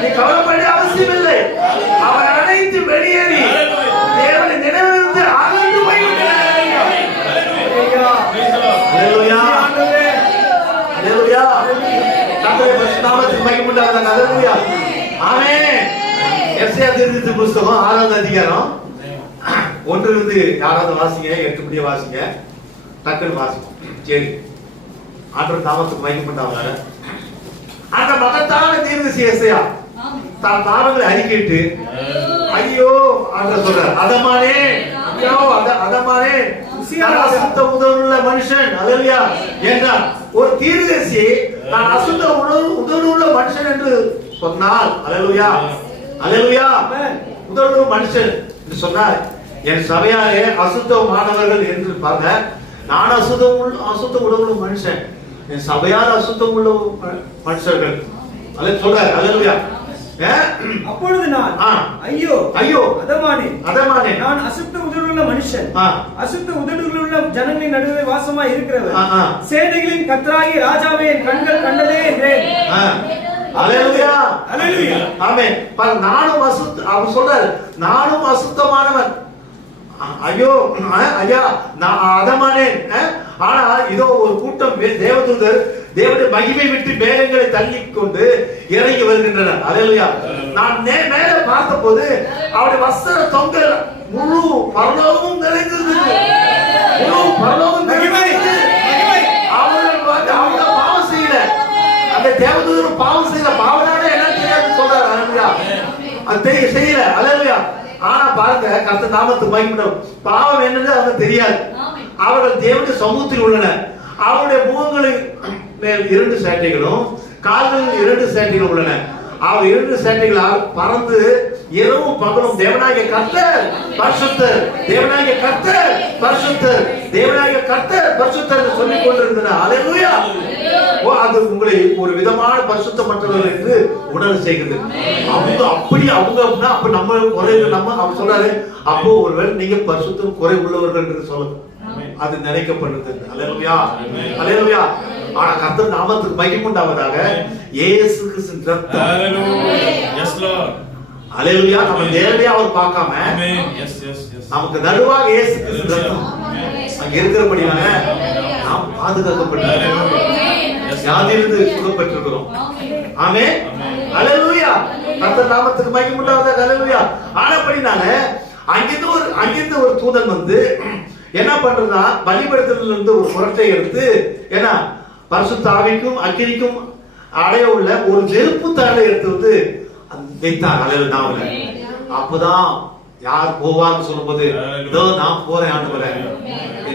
நீ கவலைப்பட அவசியம் இல்லை. அவர் அனைத்து வெளியேறி தேவனை நினைவிலிருந்து அகன்று போய்விட்டன. அல்லேலூயா. அல்லேலூயா. கர்த்தருடைய பரிசுத்த நாமத்துக்கு மகிமை உண்டாவதாக. அல்லேலூயா. ஆமென். எஸ்ஐயா தீர்க்கதரிசி புத்தகம் 6வது அதிகாரம் 1 யாராவது வாசிங்க, 8 முடிய வாசிங்க, டக்குன்னு வாசிங்க. சரி, ஆண்டவர் நாமத்துக்கு மகிமை உண்டாவதாக. அந்த மகத்தான தீர்க்கதரிசி எஸ்ஐயா தான் பாவங்களை அறிக்கையிட்டு ஐயோ ஆண்டவர் சொல்றார், அதமானே, ஐயோ அதமானே, அசுத்த உதடுள்ள மனுஷன். அல்லேலூயா. என்றார். ஒரு தீர்க்கதரிசி நான் அசுத்த உதடுள்ள மனுஷன் என்று சொன்னால், அல்லேலூயா, அல்லேலூயா, உதடுள்ள மனுஷன் என்று சொன்னார். என் சபையாரே அசுத்தமானவர்கள் என்று பாருங்க. நான் அசுத்த உடலுள்ள மனுஷன், என் சபையார் அசுத்தம் உள்ள மனுஷர்கள். அல்ல சொல்றாரு. அல்லேலூயா. அப்பொழுது நான் ஐயோ ஐயோ அதமானே, அதமானே, நான் அசுத்த உதடுள்ள மனுஷன், அசுத்த உதடுகளுள்ள ஜனங்களின் நடுவே வாசமாய் இருக்கிறவர், சேனைகளின் கர்த்தராகிய ராஜாவே என் கண்கள் கண்டதே என்றேன். அல்லேலூயா. அல்லேலூயா. ஆமென். நானும் அவர் சொல்றாரு, நானும் அசுத்தமானவன். ஐயோ ஐயா நான் அதமானேன். ஆனா இதோ ஒரு கூட்டம் தேவதூதர் தேவனுடைய மகிமை விட்டு மேகங்களை தள்ளி கொண்டு இறங்கி வருகின்றனர். அல்லேலூயா. நான் மேல பார்த்த போது அவருடைய வஸ்திர தொங்க முழு பரலோகமும் நிறைந்திருந்தது. முழு பரலோகம் நிறைந்தது. அவங்க பாவம் செய்யல, அந்த தேவதூதர் பாவம் செய்யல. பாவனால என்ன தெரியாது சொல்றாரு. அல்லேலூயா. அது செய்யல. அல்லேலூயா. ஆனா பாருங்க, கர்த்தர் நாமத்துக்கு மகிமை. பாவம் என்னன்னு அவங்க தெரியாது. அவர்கள் தேவனுடைய சமூகத்தில் உள்ளனர். அவருடைய முகங்களில் மேல் 2 சேட்டைகளும் கால்களில் 2 சேட்டைகளும் உள்ளன. அவர் 2 சேட்டைகளால் பறந்து இரவும் பகலும் தேவனாகிய கர்த்தர் பரிசுத்தர், தேவனாகிய கர்த்தர் பரிசுத்தர், தேவனாகிய கர்த்தர் பரிசுத்தர் என்று சொல்லிக் கொண்டிருந்தனர். அல்லேலூயா. அது உங்களை ஒரு விதமான பரிசுத்தமற்றவர்கள் என்று உணர செய்கிறது. அவங்க அப்படி அவங்க அப்படின்னா அப்ப நம்ம குறை நம்ம அவர் சொல்றாரு, அப்போ ஒருவேளை நீங்க பரிசுத்தம் குறை உள்ளவர்கள் என்று சொல்லுங்க. அது நினைக்கப்படுது. அல்லேலூயா. அல்லேலூயா. ஆனா கர்த்தர் நாமத்துக்கு மகிமை உண்டாவதாக. இயேசு கிறிஸ்துவின் ரத்தம். அல்லேலூயா. நம்ம நேரடியா அவர் பார்க்காம நமக்கு நடுவாக இயேசு கிறிஸ்துவின் ரத்தம் அங்க இருக்கிறபடினால நாம் பாதுகாக்கப்பட்டிருக்கிறோம், வியாதியிலிருந்து சுகப்பட்டிருக்கிறோம். ஆமென். அல்லேலூயா. கர்த்தர் நாமத்துக்கு மகிமை உண்டாவதாக. அல்லேலூயா. ஆனபடினால அங்கிருந்து ஒரு தூதன் வந்து என்ன பண்றதா, பலிபீடத்திலிருந்து இருந்து ஒரு குரட்டை எடுத்து என்ன பரிசுத்த ஆவிக்கும் அக்கினிக்கும் அடைய உள்ள ஒரு நெருப்பு தாளை எடுத்து வந்து வைத்தார். அல்லேலூயா. அப்பதான் யார் போவான்னு சொல்லும்போது, இதோ நான் போறேன் ஆண்டவரே,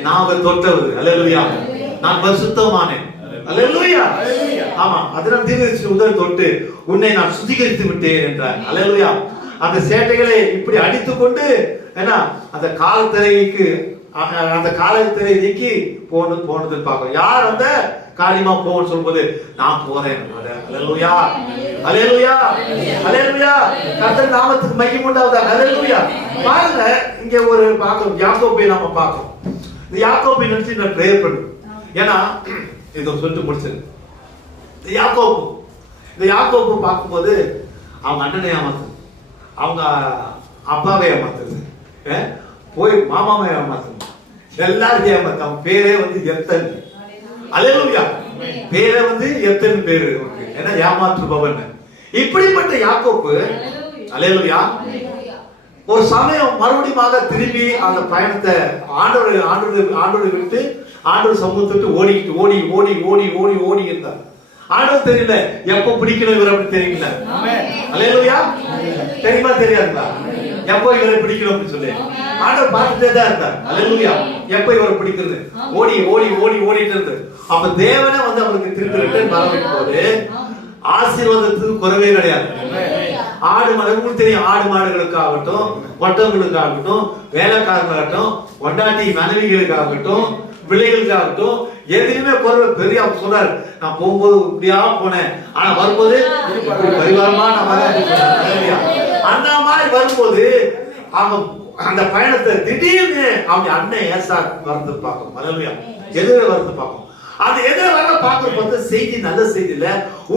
நான் அவர் தொட்டவர். அல்லேலூயா. நான் பரிசுத்தமானேன். அல்லேலூயா. ஆமா, அதனால் தீர்க்கதரிசி உதடு தொட்டு உன்னை நான் சுத்திகரித்து விட்டேன் என்றார். அல்லேலூயா. அந்த சேட்டைகளை இப்படி அடித்துக்கொண்டு ஏன்னா அந்த காலத்திரைக்கு அந்த காலத்திரை நீக்கி போனது பார்க்கணும். யார் அந்த காரியமா போன்னு சொல்லும்போது நான் போறேன். அல்லேலூயா அல்லேலூயா அல்லேலூயா. கர்த்தர் நாமத்துக்கு மகிமை உண்டாவதாக. அல்லேலூயா. பாருங்க இங்க ஒரு பார்க்கணும், யாக்கோபை நாம பார்க்கணும். இந்த யாக்கோபை நினைச்சு நான் பிரேயர் பண்ணு. ஏன்னா இதை சொல்லிட்டு முடிச்சது. இந்த யாக்கோபு பார்க்கும்போது அவங்க அண்ணனை ஏமாத்து, அவங்க அப்பாவை ஏமாத்துறது, போய் மாமாவை ஏமாத்துறது, எல்லாரும் ஏமாத்து. அவன் பேரே வந்து எத்தன். அல்லேலூயா. பேரே வந்து எத்தன் பேரு. ஏன்னா ஏமாற்றுபவன். இப்படிப்பட்ட யாக்கோபு அல்லேலூயா ஒரு சமயம் மறுபடியும் திரும்பி அந்த பயணத்தை ஆண்டவரை விட்டு ஆண்டவர் சமூகத்தை ஓடிக்கிட்டு ஓடி ஓடி ஓடி ஓடி ஓடி இருந்தார். ஆண்டவர் தெரியல எப்ப பிடிக்கணும் இவர் அப்படி தெரியல. அல்லேலூயா. தெரியுமா தெரியாதுங்களா எப்போ இவரை பிடிக்கணும் அப்படின்னு சொல்லி ஆண்டவர் பார்த்துட்டே தான் இருந்தார். அல்லேலூயா. எப்ப இவரை பிடிக்கிறது ஓடி ஓடி ஓடி ஓடிட்டு இருந்து அப்ப தேவனே வந்து அவருக்கு திருப்பி ரிட்டர்ன் வர வைக்கும் போது ஆசீர்வாதத்துக்கு குறைவே கிடையாது. ஆடு மாடு தெரியும், ஆடு மாடுகளுக்காகட்டும், ஒட்டங்களுக்காகட்டும், வேலைக்காரர்களாகட்டும், ஒண்டாட்டி மனைவிகளுக்காகட்டும், பிள்ளைகளுக்காகட்டும், எதுவுமே குறைவு பெரிய சொல்றாரு. நான் போகும்போது இப்படியா போனேன், ஆனா வரும்போது பரிவாரமா நான் வரேன். அந்த மாதிரி வரும்போது அவங்க அந்த பயணத்தை திடீர்னு அவங்க அண்ணன் ஏசா வரது பார்க்கணும். அல்லேலூயா. எதிர வரது பார்க்கணும். அது எதிர வர பார்க்கறது செய்தி நல்ல செய்தி இல்ல.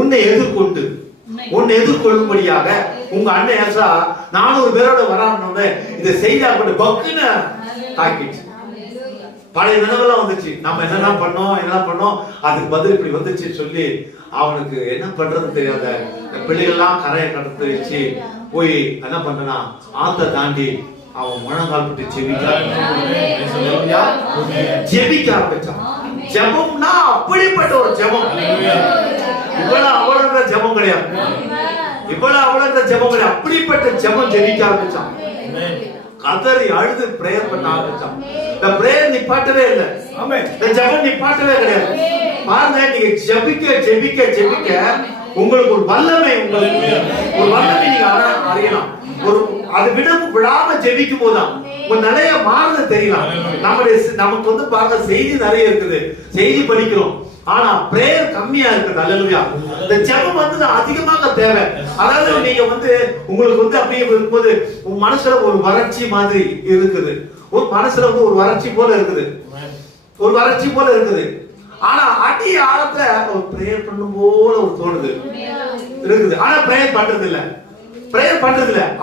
உன்னை எதிர்கொள்ளும்படியாக உங்க அண்ணன் ஏசா 400 பேரோட வரான்னு இந்த செய்தியா கொண்டு பக்குன்னு தாக்கிடுச்சு. பழைய நினைவெல்லாம் வந்துச்சு. நம்ம என்னெல்லாம் பண்ணோம் அதுக்கு பதில் இப்படி வந்துச்சு சொல்லி அவனுக்கு என்ன பண்றது தெரியாத பிள்ளைகள்லாம் கரையை கடத்து வச்சு போய் என்ன பண்றனா ஆத்த தாண்டி அவன் முழங்கால் பட்டு ஜெபிக்க ஆரம்பிச்சான். ஜெபம்னா அப்படிப்பட்ட ஒரு ஜெபம். இவ்வளவு அவ்வளவு ஜெபம் கிடையாது. அப்படிப்பட்ட ஜெபம் ஜெபிக்க ஆரம்பிச்சான். கதறி அழுது பிரேயர் பண்ண ஆரம்பிச்சான். இந்த பிரேயர் நிப்பாட்டவே இல்லை. இந்த ஜெபம் நிப்பாட்டவே கிடையாது. பாருங்க, நீங்க ஜெபிக்க உங்களுக்கு ஒரு வல்லமை நீங்க அறியலாம். அது விடாம ஜெபிக்கும் போதுதான் உங்க நிறைய மாறுது தெரியலாம். நமக்கு வந்து பாருங்க செய்தி நிறைய இருக்குது, செய்தி படிக்கிறோம், ஆனா பிரேயர் கம்மியா இருக்குது. அல்லேலூயா. இந்த ஜெபம் வந்து அதிகமாக தேவை. அதாவது நீங்க வந்து உங்களுக்கு வந்து அப்படியே இருக்கும்போது உங்க மனசுல ஒரு வறட்சி மாதிரி இருக்குது. ஒரு மனசுல வந்து ஒரு வறட்சி போல இருக்குது. ஆனா அடி ஆழத்துல ஒரு பிரேயர் பண்ணும் போல ஒரு தோணுது இருக்குது. ஆனா பிரேயர் பண்றது இல்ல.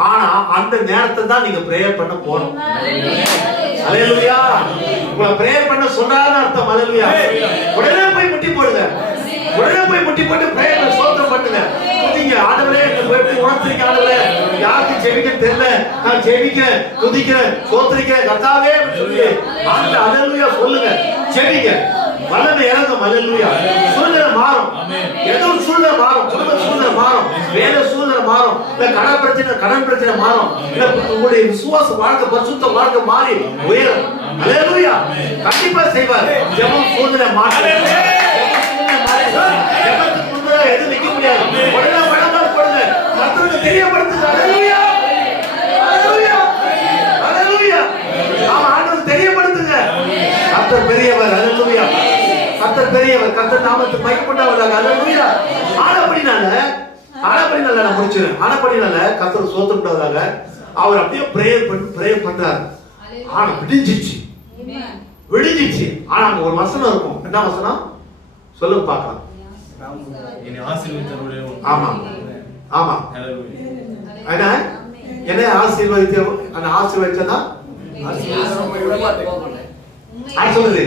ஆனா அந்த நேரத்தை தான் நீங்க பிரேயர் பண்ண போறோம். அல்லேலூயா. உங்களை பிரேயர் பண்ண சொன்னாருன்னு அர்த்தம். அல்லேலூயா. உடனே போய் முட்டி போடுங்க. பிரேயர் சோத்திரம் பண்ணுங்க. துதிங்க. ஆண்டவரே எனக்கு உணர்த்துறீங்க. ஆண்டவரே யாருக்கு ஜெபிக்க தெரியல, நான் ஜெபிக்கிறேன், துதிக்கிறேன், சோத்திரிக்கிறேன் கர்த்தாவே சொல்லி அந்த அல்லேலூயா சொல்லுங்க. ஜெபிங்க. வல்லமை இறங்கும். அல்லேலூயா. சூழ்நிலை மாறும். ஏதோ ஒரு சூழ்நிலை மாறும். குடும்ப சூழ்நிலை மாறும். வேலை சூழ்நிலை மாறும். இல்ல கடன் பிரச்சனை மாறும். இல்ல உங்களுடைய விசுவாச வாழ்க்கை, பரிசுத்த வாழ்க்கை மாறி உயரும். அல்லேலூயா. கண்டிப்பா செய்வார். ஜெபம் சூழ்நிலை மாறும். ஜெபத்துக்கு முன்னாடி எதுவும் நிக்க முடியாது. உடனே பணமாக கொடுங்க. கர்த்தருக்கு தெரியப்படுத்துங்க. அல்லேலூயா. ஆண்டவருக்கு தெரியப்படுத்துங்க. கர்த்தர் பெரியவர். அல்லேலூயா. கர்த்தர் பெரியவர். கர்த்தர் நாமத்துக்கு மகிமை உண்டாவதாக. அல்லேலூயா. ஆனபடினால நான் முடிச்சேன். ஆனபடினால கர்த்தர் சோத்திரம் உண்டாவதாக. அவர் அப்படியே பிரேயர் பண்றாரு. ஆனா விடிஞ்சிச்சு. ஆனா அங்க ஒரு வசனம் இருக்கும். என்ன வசனம் சொல்லுங்க பார்க்கலாம். ஆமா. என்ன ஆசீர்வதிச்சதா சொல்லுது.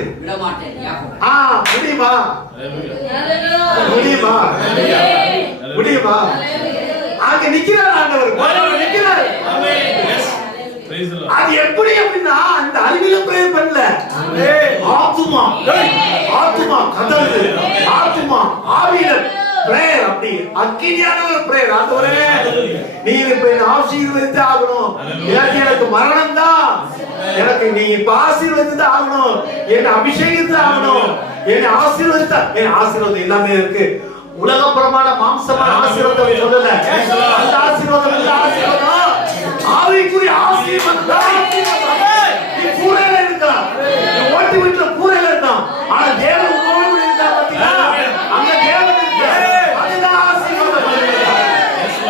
முடியுமா? அங்க நிக்கிறார் ஆண்டவர். நிக்கிறார். அது எப்படி அப்படின்னா அந்த அறிவில பிரேயர் பண்ணல. ஆத்துமா கதறுது. ஆவியில பிரேயர். அப்படி அக்கினியான ஒரு பிரேயர். ஆண்டவரே நீங்க இப்ப என்ன ஆசீர்வதித்து ஆகணும். எனக்கு மரணம் தான். எனக்கு நீ இப்ப ஆசீர்வதித்து ஆகணும். என்ன அபிஷேகித்து ஆகணும். என்ன ஆசீர்வதித்தா. என் ஆசீர்வாதம் எல்லாமே இருக்கு. உலகப்புறமான மாம்சமான ஆசீர்வாதம் சொல்லல. அந்த ஆசீர்வாதம் ஆவிக்குரிய ஆசீர்வாதம். நீ கூரையில இருக்கலாம், நீ ஓட்டு வீட்டுல கூரையில இருக்கலாம், ஆனா தேவன் உன்னோடு கூட இருந்தா பாத்தீங்களா? அந்த தேவன் இருக்கார். அதுதான் ஆசீர்வாதம்.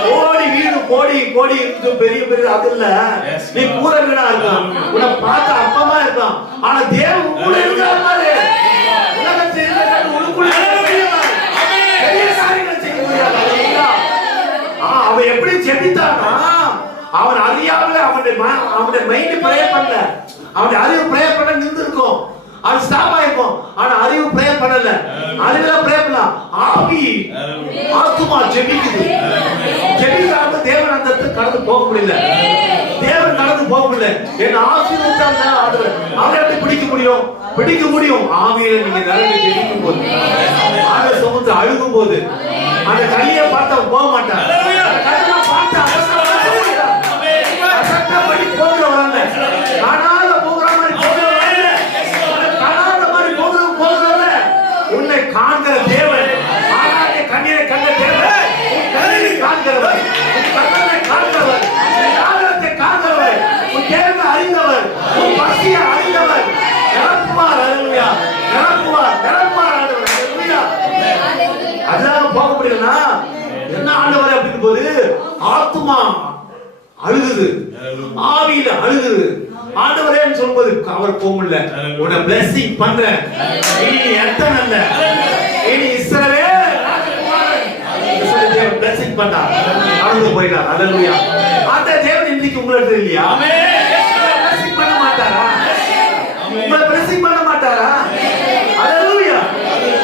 கோடி வீடு கோடி கோடி இருக்கு, பெரிய பெரிய அது இல்ல. நீ கூரை வீடா இருக்கலாம், உன்னை பார்த்த அப்பமா இருக்கலாம், ஆனா தேவன் கூட இருக்கிறார் பாரு. உலகத்தில் இருக்கிற உனக்குள்ள பெரிய காரியங்களை செய்ய முடியாது. அவன் எப்படி ஜெபித்தானா, அவன் அறியாமல அவனுடைய மைண்ட் பிரேயர் பண்ணல, அவனுடைய அறிவு பிரேயர் பண்ண நின்று இருக்கும், அது ஸ்டாப் ஆயிருக்கும். ஆனா அறிவு பிரேயர் பண்ணல, அறிவுல பிரேயர் பண்ணலாம். ஆவி ஆத்துமா ஜெபிக்குது. ஜெபிக்காம தேவன் அந்த கடந்து போக முடியல, தேவன் கடந்து போக முடியல. என்ன ஆசீர்வதித்தாங்க ஆண்டவர், அவரை எப்படி பிடிக்க முடியும்? பிடிக்க முடியும் ஆவியில நீங்க நிறைய ஜெபிக்கும் போது, ஆண்டவர் சுமந்து அழுகும் போது, அந்த கையை பார்த்தா போக மாட்டான், பார்த்தா அசட்டப்படி போகிறவங்க, காணாத போகிற மாதிரி போகிறவங்க, காணாத மாதிரி போகிறவங்க, உன்னை காண்கிற தேவன், ஆராய கண்ணீரை கண்ட தேவன், உன் கண்ணீரை காண்கிறவர், உன் கண்ணனை காண்கிறவர், உன் ஆதரத்தை காண்கிறவர், உன் தேவனை அறிந்தவர், உன் பசியை அறிந்தவர். நிரப்புவார். அல்லேலூயா. நிரப்புவார், நிரப்புவார் ஆண்டவர். அல்லேலூயா. அதெல்லாம் போக முடியலனா என்ன ஆண்டவர் அப்படின்னு போது ஆத்துமா அழுகுது, ஆவியில அழுகுது. ஆண்டவரேன்னு சொல்லும்போது அவர் போக முடியல. உன்னை பிளெஸிங் பண்றேன், இனி எத்தனை இல்ல, இனி இஸ்ரவேல் பிளெஸிங் பண்ணார், அழுது போயிட்டார். அல்லேலூயா. அந்த தேவன் இன்னைக்கு உங்களுக்கு இல்லையா? பிளெஸிங் பண்ண மாட்டாரா? உங்களை பிளெஸிங் பண்ண மாட்டாரா? அல்லேலூயா.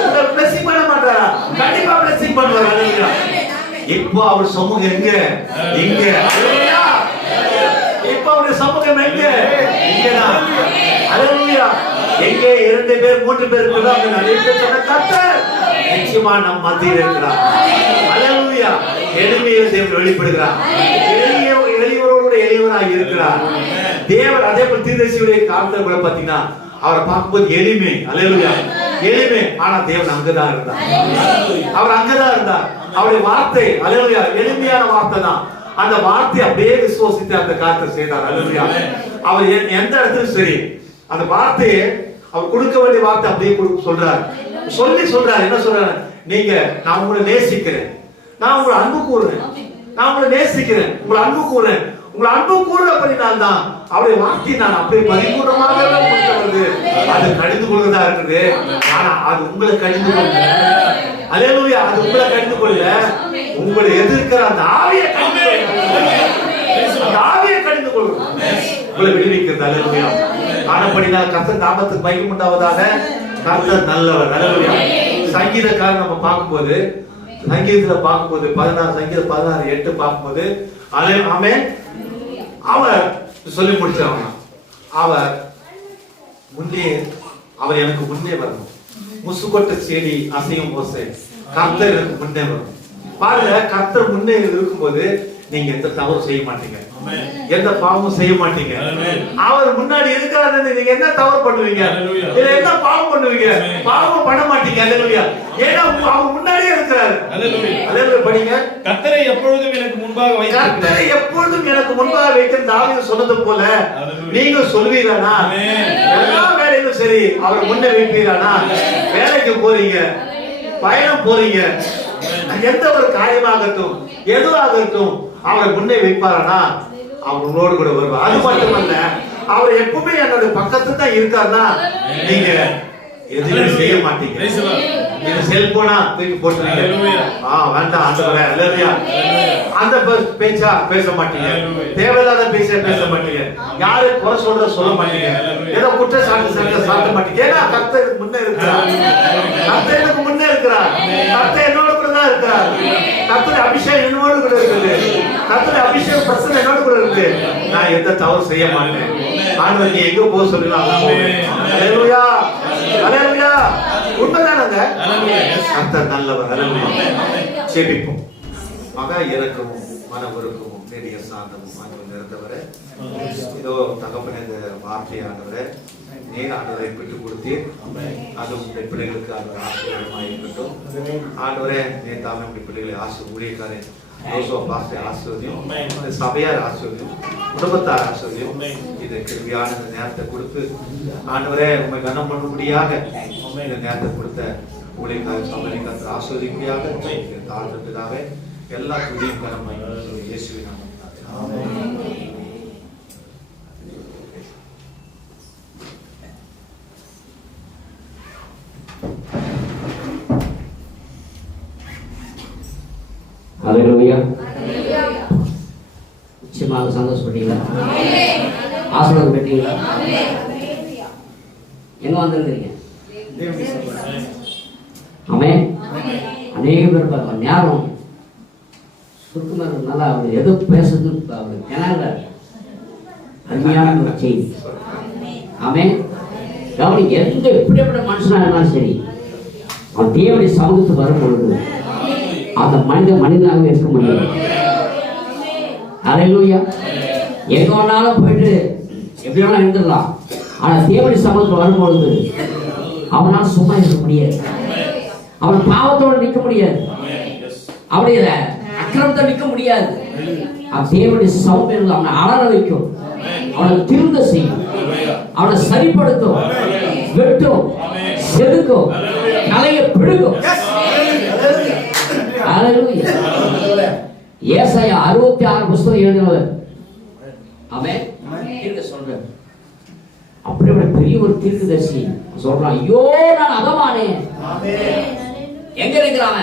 உங்களை பிளெஸிங் பண்ண மாட்டாரா? கண்டிப்பா பிளெஸிங் பண்ணுவார். அல்லேலூயா. இப்போ அவர் சமூகம் எங்க? இங்க. அல்லேலூயா. இப்போ அவருடைய சமூகம் எங்க? இங்கதான். அல்லேலூயா. எங்கே 2 பேர் 3 பேர் இருக்கிறதோ அங்க நிறைய பேர் சொன்ன கர்த்தர் நிச்சயமா நம் மத்தியில் இருக்கிறார். அல்லேலூயா. எளிமையில் தேவன் வெளிப்படுகிறார், எளியவரோட எளியவராக இருக்கிறார் தேவன். அதே போல தீர்க்கதரிசியுடைய காலத்துல கூட பாத்தீங்கன்னா அவரை பார்க்கும்போது எளிமை. அல்லேலூயா. எளிமை. ஆனா தேவன் அங்கதான் இருந்தார், அவர் அங்கதான் இருந்தார். அவருடைய வார்த்தை அல்லேலூயா எளிமையான வார்த்தை தான். அந்த வார்த்தை அப்படியே விசுவாசித்து அந்த காரியத்தை செய்தார். அல்லேலூயா. அவர் எந்த இடத்துலயும் சரி அந்த வார்த்தையை அவர் கொடுக்க வேண்டிய வார்த்தை அப்படியே சொல்றாரு, சொல்றாரு. என்ன சொல்றாரு? நீங்க நான் உங்களை நேசிக்கிறேன், நான் உங்களை அன்பு கூறுறேன், நான் உங்களை நேசிக்கிறேன், உங்களை அன்பு கூறுறேன். உங்களை அன்பு கூறுறபடினால்தான் அவருடைய வார்த்தை நான் அப்படியே பரிபூர்ணமாக வருது. அது கடிந்து கொள்வதா இருக்குது, ஆனா அது உங்களை கடிந்து கொள்ள. அல்லேலூயா. அது உங்களை கடிந்து கொள்ள, உங்களை எதிர்க்கிற அந்த ஆவியை கடிந்து கொள்ள, அந்த ஆவியை கடிந்து கொள்ளும், உங்களை விடுவிக்கிறது. அல்லேலூயா. ஆனபடினால் கர்த்தர் நாமத்துக்கு மகிமை உண்டாவதாக. கர்த்தர் நல்லவர். அல்லேலூயா. சங்கீதக்காரர் நம்ம பார்க்கும்போது, சங்கீதத்துல பார்க்கும்போது 16 சங்கீதம் 16:8 பார்க்கும்போது ஆமென் அவர் சொல்லி முடிச்சாங்க. அவர் முன்னே, அவர் எனக்கு முன்னே வரணும், முசுக்கொட்ட செடி அசையும் ஓசை, கர்த்தர் எனக்கு முன்னே வரணும். பாருங்க, கர்த்தர் முன்னே இருக்கும்போது நீங்க எந்த தவறு செய்ய மாட்டீங்க, எந்த பாவமும் செய்ய மாட்டீங்க. அவர் முன்னாடி இருக்கிறாரு, நீங்க என்ன தவறு பண்ணுவீங்க, இல்ல என்ன பாவம் பண்ணுவீங்க? பாவம் பண்ண மாட்டீங்க. அல்லேலூயா. ஏன்னா அவர் முன்னாடியே இருக்கிறாரு. அல்லேலூயா. படிங்க. கர்த்தரை எப்பொழுதும் எனக்கு முன்பாக வைத்து, கர்த்தரை எப்பொழுதும் எனக்கு முன்பாக வைத்து தாவீது சொன்னது போல நீங்க சொல்வீரானா? எல்லா வேலையிலும் சரி அவர் முன்னே வைப்பீரானா? வேலைக்கு போறீங்க, பயணம் போறீங்க, எந்த ஒரு காரியமாகட்டும் எதுவாகட்டும் அவரை முன்னே வைப்பாரனா அவர் உங்களோடு கூட வருவார். அது மட்டுமல்ல, அவர் எப்பவுமே என்னோட பக்கத்துல தான் இருக்காருன்னா நீங்க எதுவுமே செய்ய மாட்டீங்க. நீங்க செல்போனா தூக்கி போட்டுறீங்க, வேண்டாம் ஆண்டவரே. அல்லேலூயா. அந்த பேச்சா பேச மாட்டீங்க, தேவையில்லாத பேச மாட்டீங்க, யாரு குறை சொல்ல மாட்டீங்க, ஏதோ குற்றச்சாட்டு சாட்ட மாட்டீங்க. ஏன்னா கர்த்தர் முன்னே இருக்கிறார், கர்த்தர் எனக்கு முன்னே இருக்கிறார், கர்த்தர் என்னோட கூட தான் இருக்கிறார், கர்த்தர் அபிஷேகம் என்னோடு கூட இருக்குது, கர்த்தர் அபிஷேகம் பிரசன்னம் என்னோடு கூட இருக்கு. நான் எந்த தவறு செய்ய மாட்டேன். ஆண்டவர் நீ எங்க போக சொல்லுவாங்க. அல்லேலூயா. அல்லேலூயா. உண்மைதானங்க? கர்த்தர் நல்லவர். அல்லேலூயா. ஜெபிப்போம். மகா இரக்கமும் மனவருக்கமும் நெடிய சாந்தமும் ஆண்டவர் நிறைந்தவரே, இதோ தகப்பனே இந்த வார்த்தையானவரே நீர் ஆண்டவரை விட்டு கொடுத்தீர், அது உங்களுடைய பிள்ளைகளுக்கு ஆண்டவர் ஆசீர்வாதமாக இருக்கட்டும். ஆண்டவரே நீர் தாமே உங்களுடைய பிள்ளைகளை ஊழியக்காரன் ஆசிர்வதியும், இந்த சபையார் ஆசிர்வதியும், குடும்பத்தார் ஆசிர்வதியும். இதை கிருபியான இந்த நேரத்தை கொடுத்து ஆண்டவரே உண்மை கனம் பண்ணும்படியாக இந்த நேரத்தை கொடுத்த ஊழியக்கார சபைக்காரர் ஆசிர்வதிக்கும்படியாக தாழ்ந்ததாக எல்லா துதியும் கனமை இயேசுவின் நாமத்தினாலே. ஹல்லேலூயா. நிச்சயமாக சந்தோஷப்பட்டீங்களா? ஆசீர்வாதம் பெற்றீங்களா? எங்க வந்திருக்கிறீங்க? ஆமென். அநேக பேர் பார்க்க நேரம் சுருக்கமாக இருந்தாலும் அவர் எது பேசுறது அவர் கிணறுல அருமையான ஒரு செய்தி. ஆமென். கவனி, எந்த எப்படிப்பட்ட மனுஷனா இருந்தாலும் சரி, அவன் தேவனுடைய சமூகத்துக்கு வரும் பொழுது அந்த மனிதனாகவே இருக்க முடியும். ஹல்லேலூயா. எங்க வேணாலும் போயிட்டு எப்படி வேணாலும் இருந்துடலாம். ஆனா தேவனுடைய சமூகத்தில் வரும்பொழுது அவனால் சும்மா இருக்க முடியாது. அவன் பாவத்தோடு நிற்க முடியாது. அவனுடைய அக்கிரமத்தை நிற்க முடியாது. அவன் தேவனுடைய சமூகம் அவனை அலற வைக்கும், அவனை திருந்த செய்யும், அவனை சரிப்படுத்தும், வெட்டும், செதுக்கும், கலையை பிடுக்கும். ஏசாயா 66 புத்தகம் எழுதினவர். ஆமென். சொல்றேன், அப்படியே பெரிய ஒரு தீர்க்கதரிசி சொல்றான், ஐயோ நான் அதமானே. எங்க இருக்கிறான்?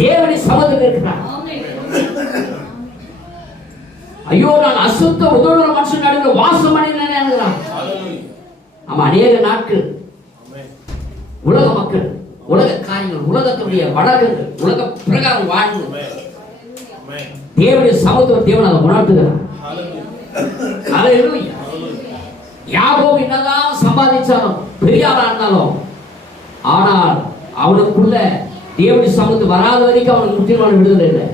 தேவனுடைய சமூகத்தில் இருக்கிறான். ஐயோ நான் அசுத்த உதவுற மனுஷன் நடுவில் வாசம் பண்ணினேன். ஆமா, அநேக நாட்கள் உலக மக்கள், உலக காரியங்கள், உலகத்துடைய வழக்குகள், உலக பிரகாரம் வாழ்ந்து தேவனுடைய சமத்துவ தேவன் அதை உணர்த்துகிறார். யாக்கோபு என்னதான் சம்பாதிச்சாலும் பெரியாரா இருந்தாலும், ஆனால் அவனுக்குள்ள தேவனுடைய சமூகத்துக்கு வராத வரைக்கும் அவனுக்கு முற்றிலுமான விடுதலை இல்லை,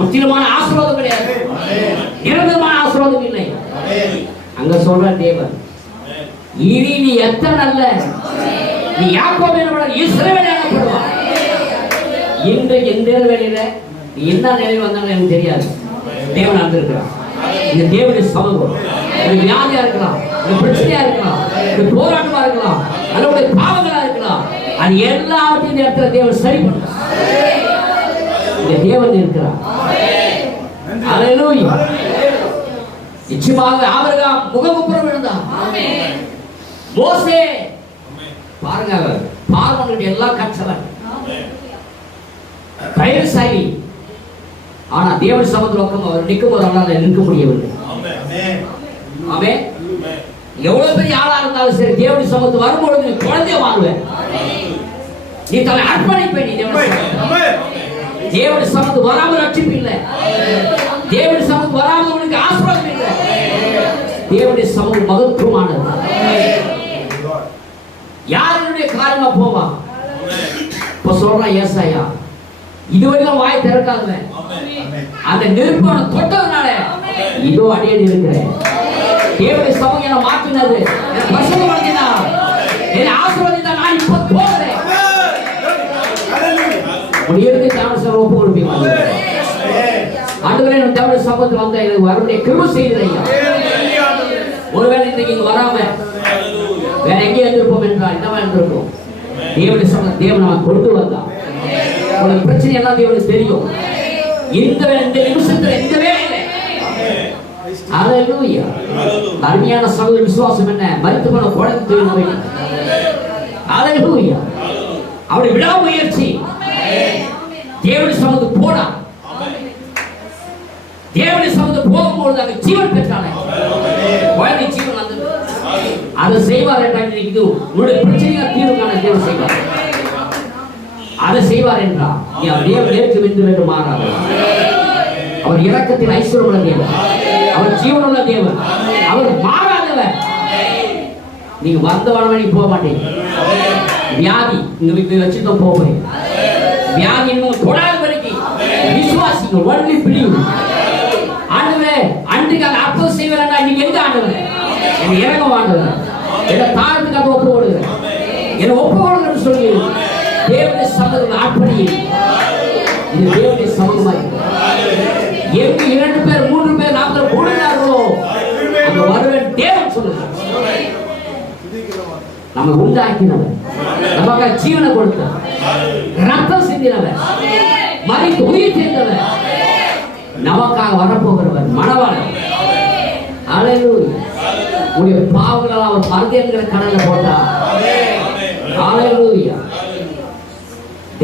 முற்றிலுமான ஆசீர்வாதம் கிடையாது, நிரந்தரமான ஆசீர்வாதம் இல்லை. அங்க சொல்ற தேவன், இனி நீ எத்தனை நல்ல நீ யாக்கோபு என்னோட இஸ்ரவேல் எனப்படுவாய். இன்றைக்கு எந்த வேலையில நீ என்ன நிலை வந்தாலும் எனக்கு தெரியாது, தேவன் வந்திருக்கிறான். இந்த தேவனுடைய சமூகம் இது வியாதியா இருக்கலாம், இது பிரச்சனையா இருக்கலாம், இது போராட்டமா இருக்கலாம், அதனுடைய பாவங்களா இருக்கலாம், அது எல்லாவற்றையும் இந்த இடத்துல தேவன் சரி பண்ண இந்த தேவன் இருக்கிறார். ஹல்லேலூயா. நிச்சயமாக ஆபிரகாம் முகமுப்புறம் விழுந்தான். மோசே பாருங்க, பார்வோனுடைய எல்லா கற்றவன் தைரியசாலி, ஆனா தேவன் சமூகத்தில் அவர் நிற்கும் போது அவரால் நிற்க முடியவில்லை. ஆமென். எவ்வளவு பெரிய ஆளா இருந்தாலும் சரி, தேவனுடைய சமூகத்துக்கு வரும்பொழுது நீ குழந்தைய மாறுவேன், நீ தன்னை அர்ப்பணிப்பேன். நீ தேவனுடைய சமூகத்துக்கு வராமல் ரட்சிப்பு இல்லை, தேவனுடைய சமூகத்துக்கு வராமல் உனக்கு ஆசீர்வாதம் இல்லை. தேவனுடைய சமூகம் மகத்துவமானது. யாருடைய காரியமா போவா? இப்ப சொல்றான் ஏசாயா, இதுவரைக்கும் வாய் திறக்காதவன் அந்த நெருப்பு தொட்டதுனால இதோ அடியேன் இருக்கிறேன். தேவனுடைய சமூகம் என்ன மாற்றினது, என்ன பசுமைப்படுத்தினார், என்னை ஆசீர்வதித்தார். நான் இப்ப போகிறேன். முடியறது தேவனுடைய ஒப்பு கொடுப்பீங்க. ஆண்டவரே, நம்ம தேவனுடைய சமூகத்தில் வந்த எனக்கு வரக்கூடிய கிருபை செய்கிறேன். ஒருவேளை இன்னைக்கு இங்க வராம வேற எங்கே இருந்திருப்போம் என்றால் என்னவா இருந்திருப்போம்? தேவனுடைய சமூகம் தேவன் நமக்கு கொண்டு வந்தான். உனக்கு பிரச்சனை எல்லாம் தேவனுக்கு தெரியும். இந்த நிமிஷத்துல இந்த வேலையில ஹல்லேலூயா. அருமையான சகோதர விசுவாசம் என்ன? மரித்து போன குழந்தை தூக்கி போய் ஹல்லேலூயா. அவருடைய விடாமுயற்சி தேவனுடைய சமூகத்துக்கு போனா, தேவனுடைய சமூகத்துக்கு போகும்போது அங்க ஜீவன் பெற்றானே, குழந்தை ஜீவன் வந்தது. அதை செய்வார் என்றால் உன்னுடைய பிரச்சனையை தீர்வு காண தேவன் செய்வார். அதை செய்வார் என்றால் நீ அவர் நேருக்கு வென்று மாறாது. அவர் இரக்கத்தின் ஐஸ்வர்யமுள்ள தேவன், அவர் ஜீவனுள்ள தேவன், அவர் மாறாதவர். நீங்க வந்த வழி போக மாட்டீங்க. வியாதி இங்க வச்சுதான் போகிறேன். வியாதி தொடாத வரைக்கும் விசுவாசிகள் ஒன்லி பிடிவு. ஆண்டவரே, அன்றைக்கு அந்த அற்புதம் செய்வார். நீங்க எங்க ஆண்டவரே என்னை இறங்க ஆண்டவர், என்னை தாழ்த்துக்காக ஒப்பு கொடுக்கிறேன், என்னை ஒப்பு கொடுக்கிறேன்னு சொல்லி தேவனுடைய சமூகத்தில் ஆட்படி இது தேவனுடைய சமூகமாக இருக்கிறது. எங்கு 2 பேர் 3 பேர் 4 பேர் கூடினார்களோ அங்க வருவன் தேவன் சொல்லுங்க. நம்ம உண்டாக்கினவர், நமக்கு ஜீவனை கொடுத்தவர், ரத்தம் சிந்தினவர், மரித்து உயிர் தெரிந்தவர், நமக்காக வரப்போகிறவர், மணவாளன். ஹல்லேலூயா. உடைய பாவங்கள் அவர் மறந்தேங்கிற கடல்ல போட்டார். ஹல்லேலூயா.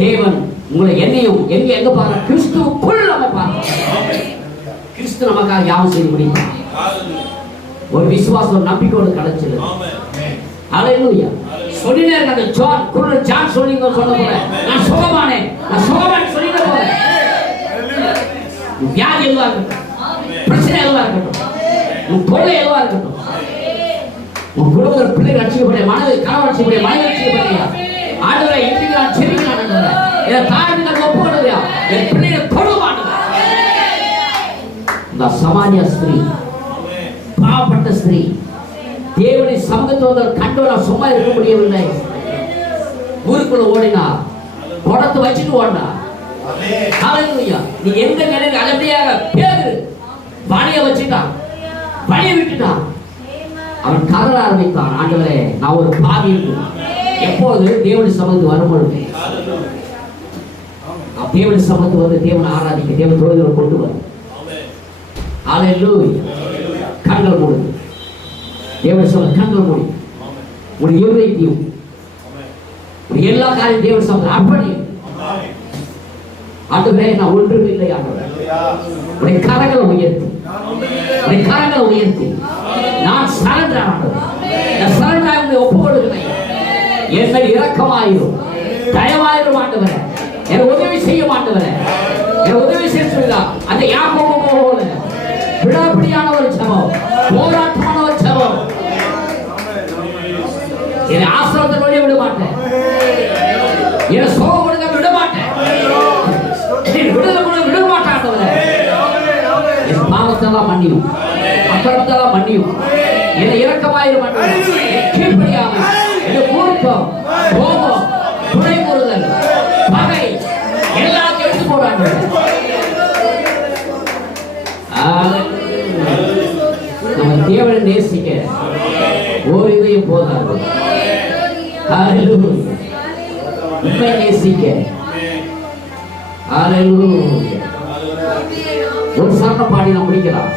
தேவன் உங்களை என்னையும் எங்க பாருங்க, கிறிஸ்துவுக்குள் நம்ம பார்க்கிறோம். கிறிஸ்து நமக்காக யாவும் செய்து முடித்தார். ஒரு விசுவாசம் நம்பிக்கையோடு கிடைச்சது. ஹல்லேலூயா. சொல்லினே இருக்காங்க. ஜான் சொல்லிங்க சொல்ல போறேன், நான் சுகமானேன், நான் சுகமானேன் சொல்லிட்டு போறேன். வியாதி எதுவா இருக்கட்டும், பிரச்சனை எதுவா இருக்கட்டும், உன் தொல்லை எதுவா இருக்கட்டும், உன் குடும்பத்தில் பிள்ளைகள் ரட்சிக்கப்படைய, மனதை கனவு ரட்சிக்கப்படைய, மனைவி ரட்சிக்கப்படையா, ஆண்டவரை இன்றைக்கு நான் செவிக்கிறான் ஆண்டவரை, என் தாய் நான் ஒப்புக்கொள்ளையா, என் பிள்ளைகளை தொடுவானுங்க. இந்த சமானிய ஸ்திரீ, பாவப்பட்ட ஸ்திரீ, தேவனை சமூகத்தோடு கண்டவரால் சும்மா இருக்க முடியவில்லை. ஊருக்குள்ள ஓடினார், குடத்தை வச்சுட்டு ஓடினார். ஹல்லேலூயா. நீ எந்த நிலையில் அலப்படியாக பேரு பணிய வச்சுட்டான், பணிய விட்டுட்டான். அவன் கதற ஆரம்பித்தான், ஆண்டவரே நான் ஒரு பாவி. எப்போது தேவனுடைய சமூகத்துக்கு வரும்பொழுது, தேவனுடைய சமூகத்துக்கு வந்து தேவனை ஆராதிக்க, தேவன் தொழுகைகளை கொண்டு வரும். ஹல்லேலூயா. கண்கள் மூடு, தேவன் சொல்ல கண்கள் மூடி, உன் இருதயத்தையும் உன் எல்லா காரியம் தேவன் சொல்ல அப்படி. ஆண்டவரே நான் ஒன்றும் இல்லை ஆண்டவரே, உடைய கரங்களை உயர்த்தி, உடைய கரங்களை உயர்த்தி நான் சரண்டர் ஆண்டவரே, நான் சரண்டர் உங்களை ஒப்புக்கொடுக்கிறேன். என் மேல் இரக்கமாயிரும், தயவாயிரும் ஆண்டவரே, எனக்கு உதவி செய்ய ஆண்டவரே, எனக்கு உதவி செய்ய சொல்லுங்க. அந்த யாக்கோபு போல விடாப்பிடியான ஒரு ஜெபம், போராட்டமான ஒரு ஜெபம். என்னை ஆசிரமத்தில் வழிய விட மாட்டேன், என்னை சோகம் கொடுக்க விட மாட்டேன், விடுதலை கொடுக்க விட மாட்டேன் ஆண்டவரே. என் பாவத்தெல்லாம் மன்னியும், அக்கிரமத்தெல்லாம் மன்னியும், என்னை இரக்கமாயிரும் ஆண்டவரே. என் கீழ்ப்படியாமை, என் மூர்க்கம், கோபம், துணை கூறுதல், பகை எல்லாத்தையும் எடுத்து போறாங்க. நம்ம தேவனை நேசிக்க ஒரு இதையும் போதாது. உண்மை நேசிக்க ஒரு சரண பாடி நாம் முடிக்கலாம்.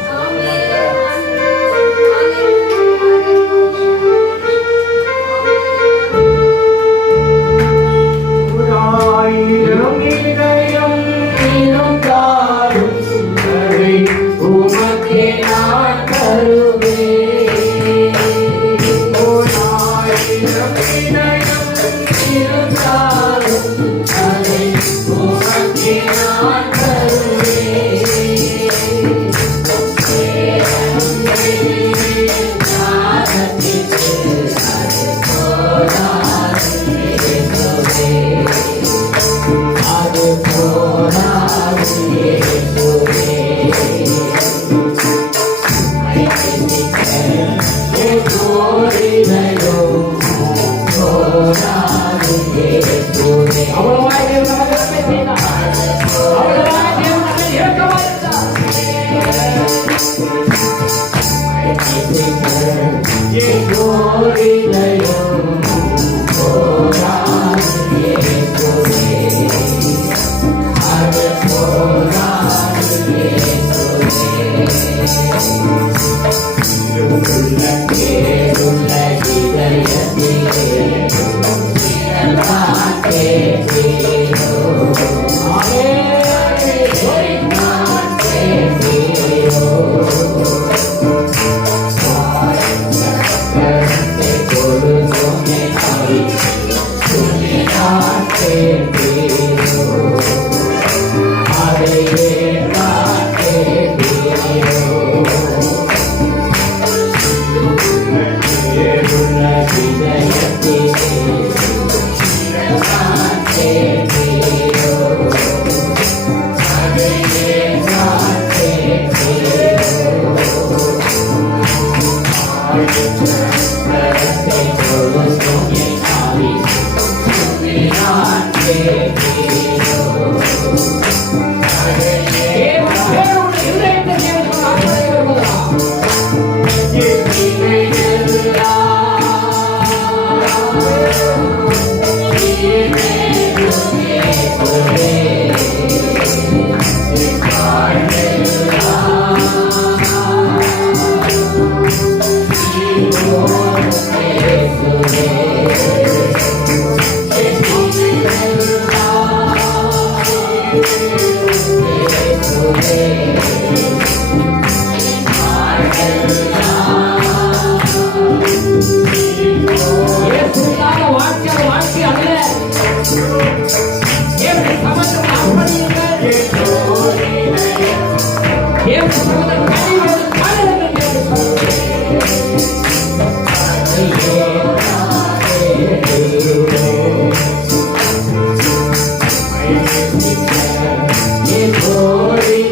Glory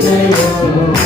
to you.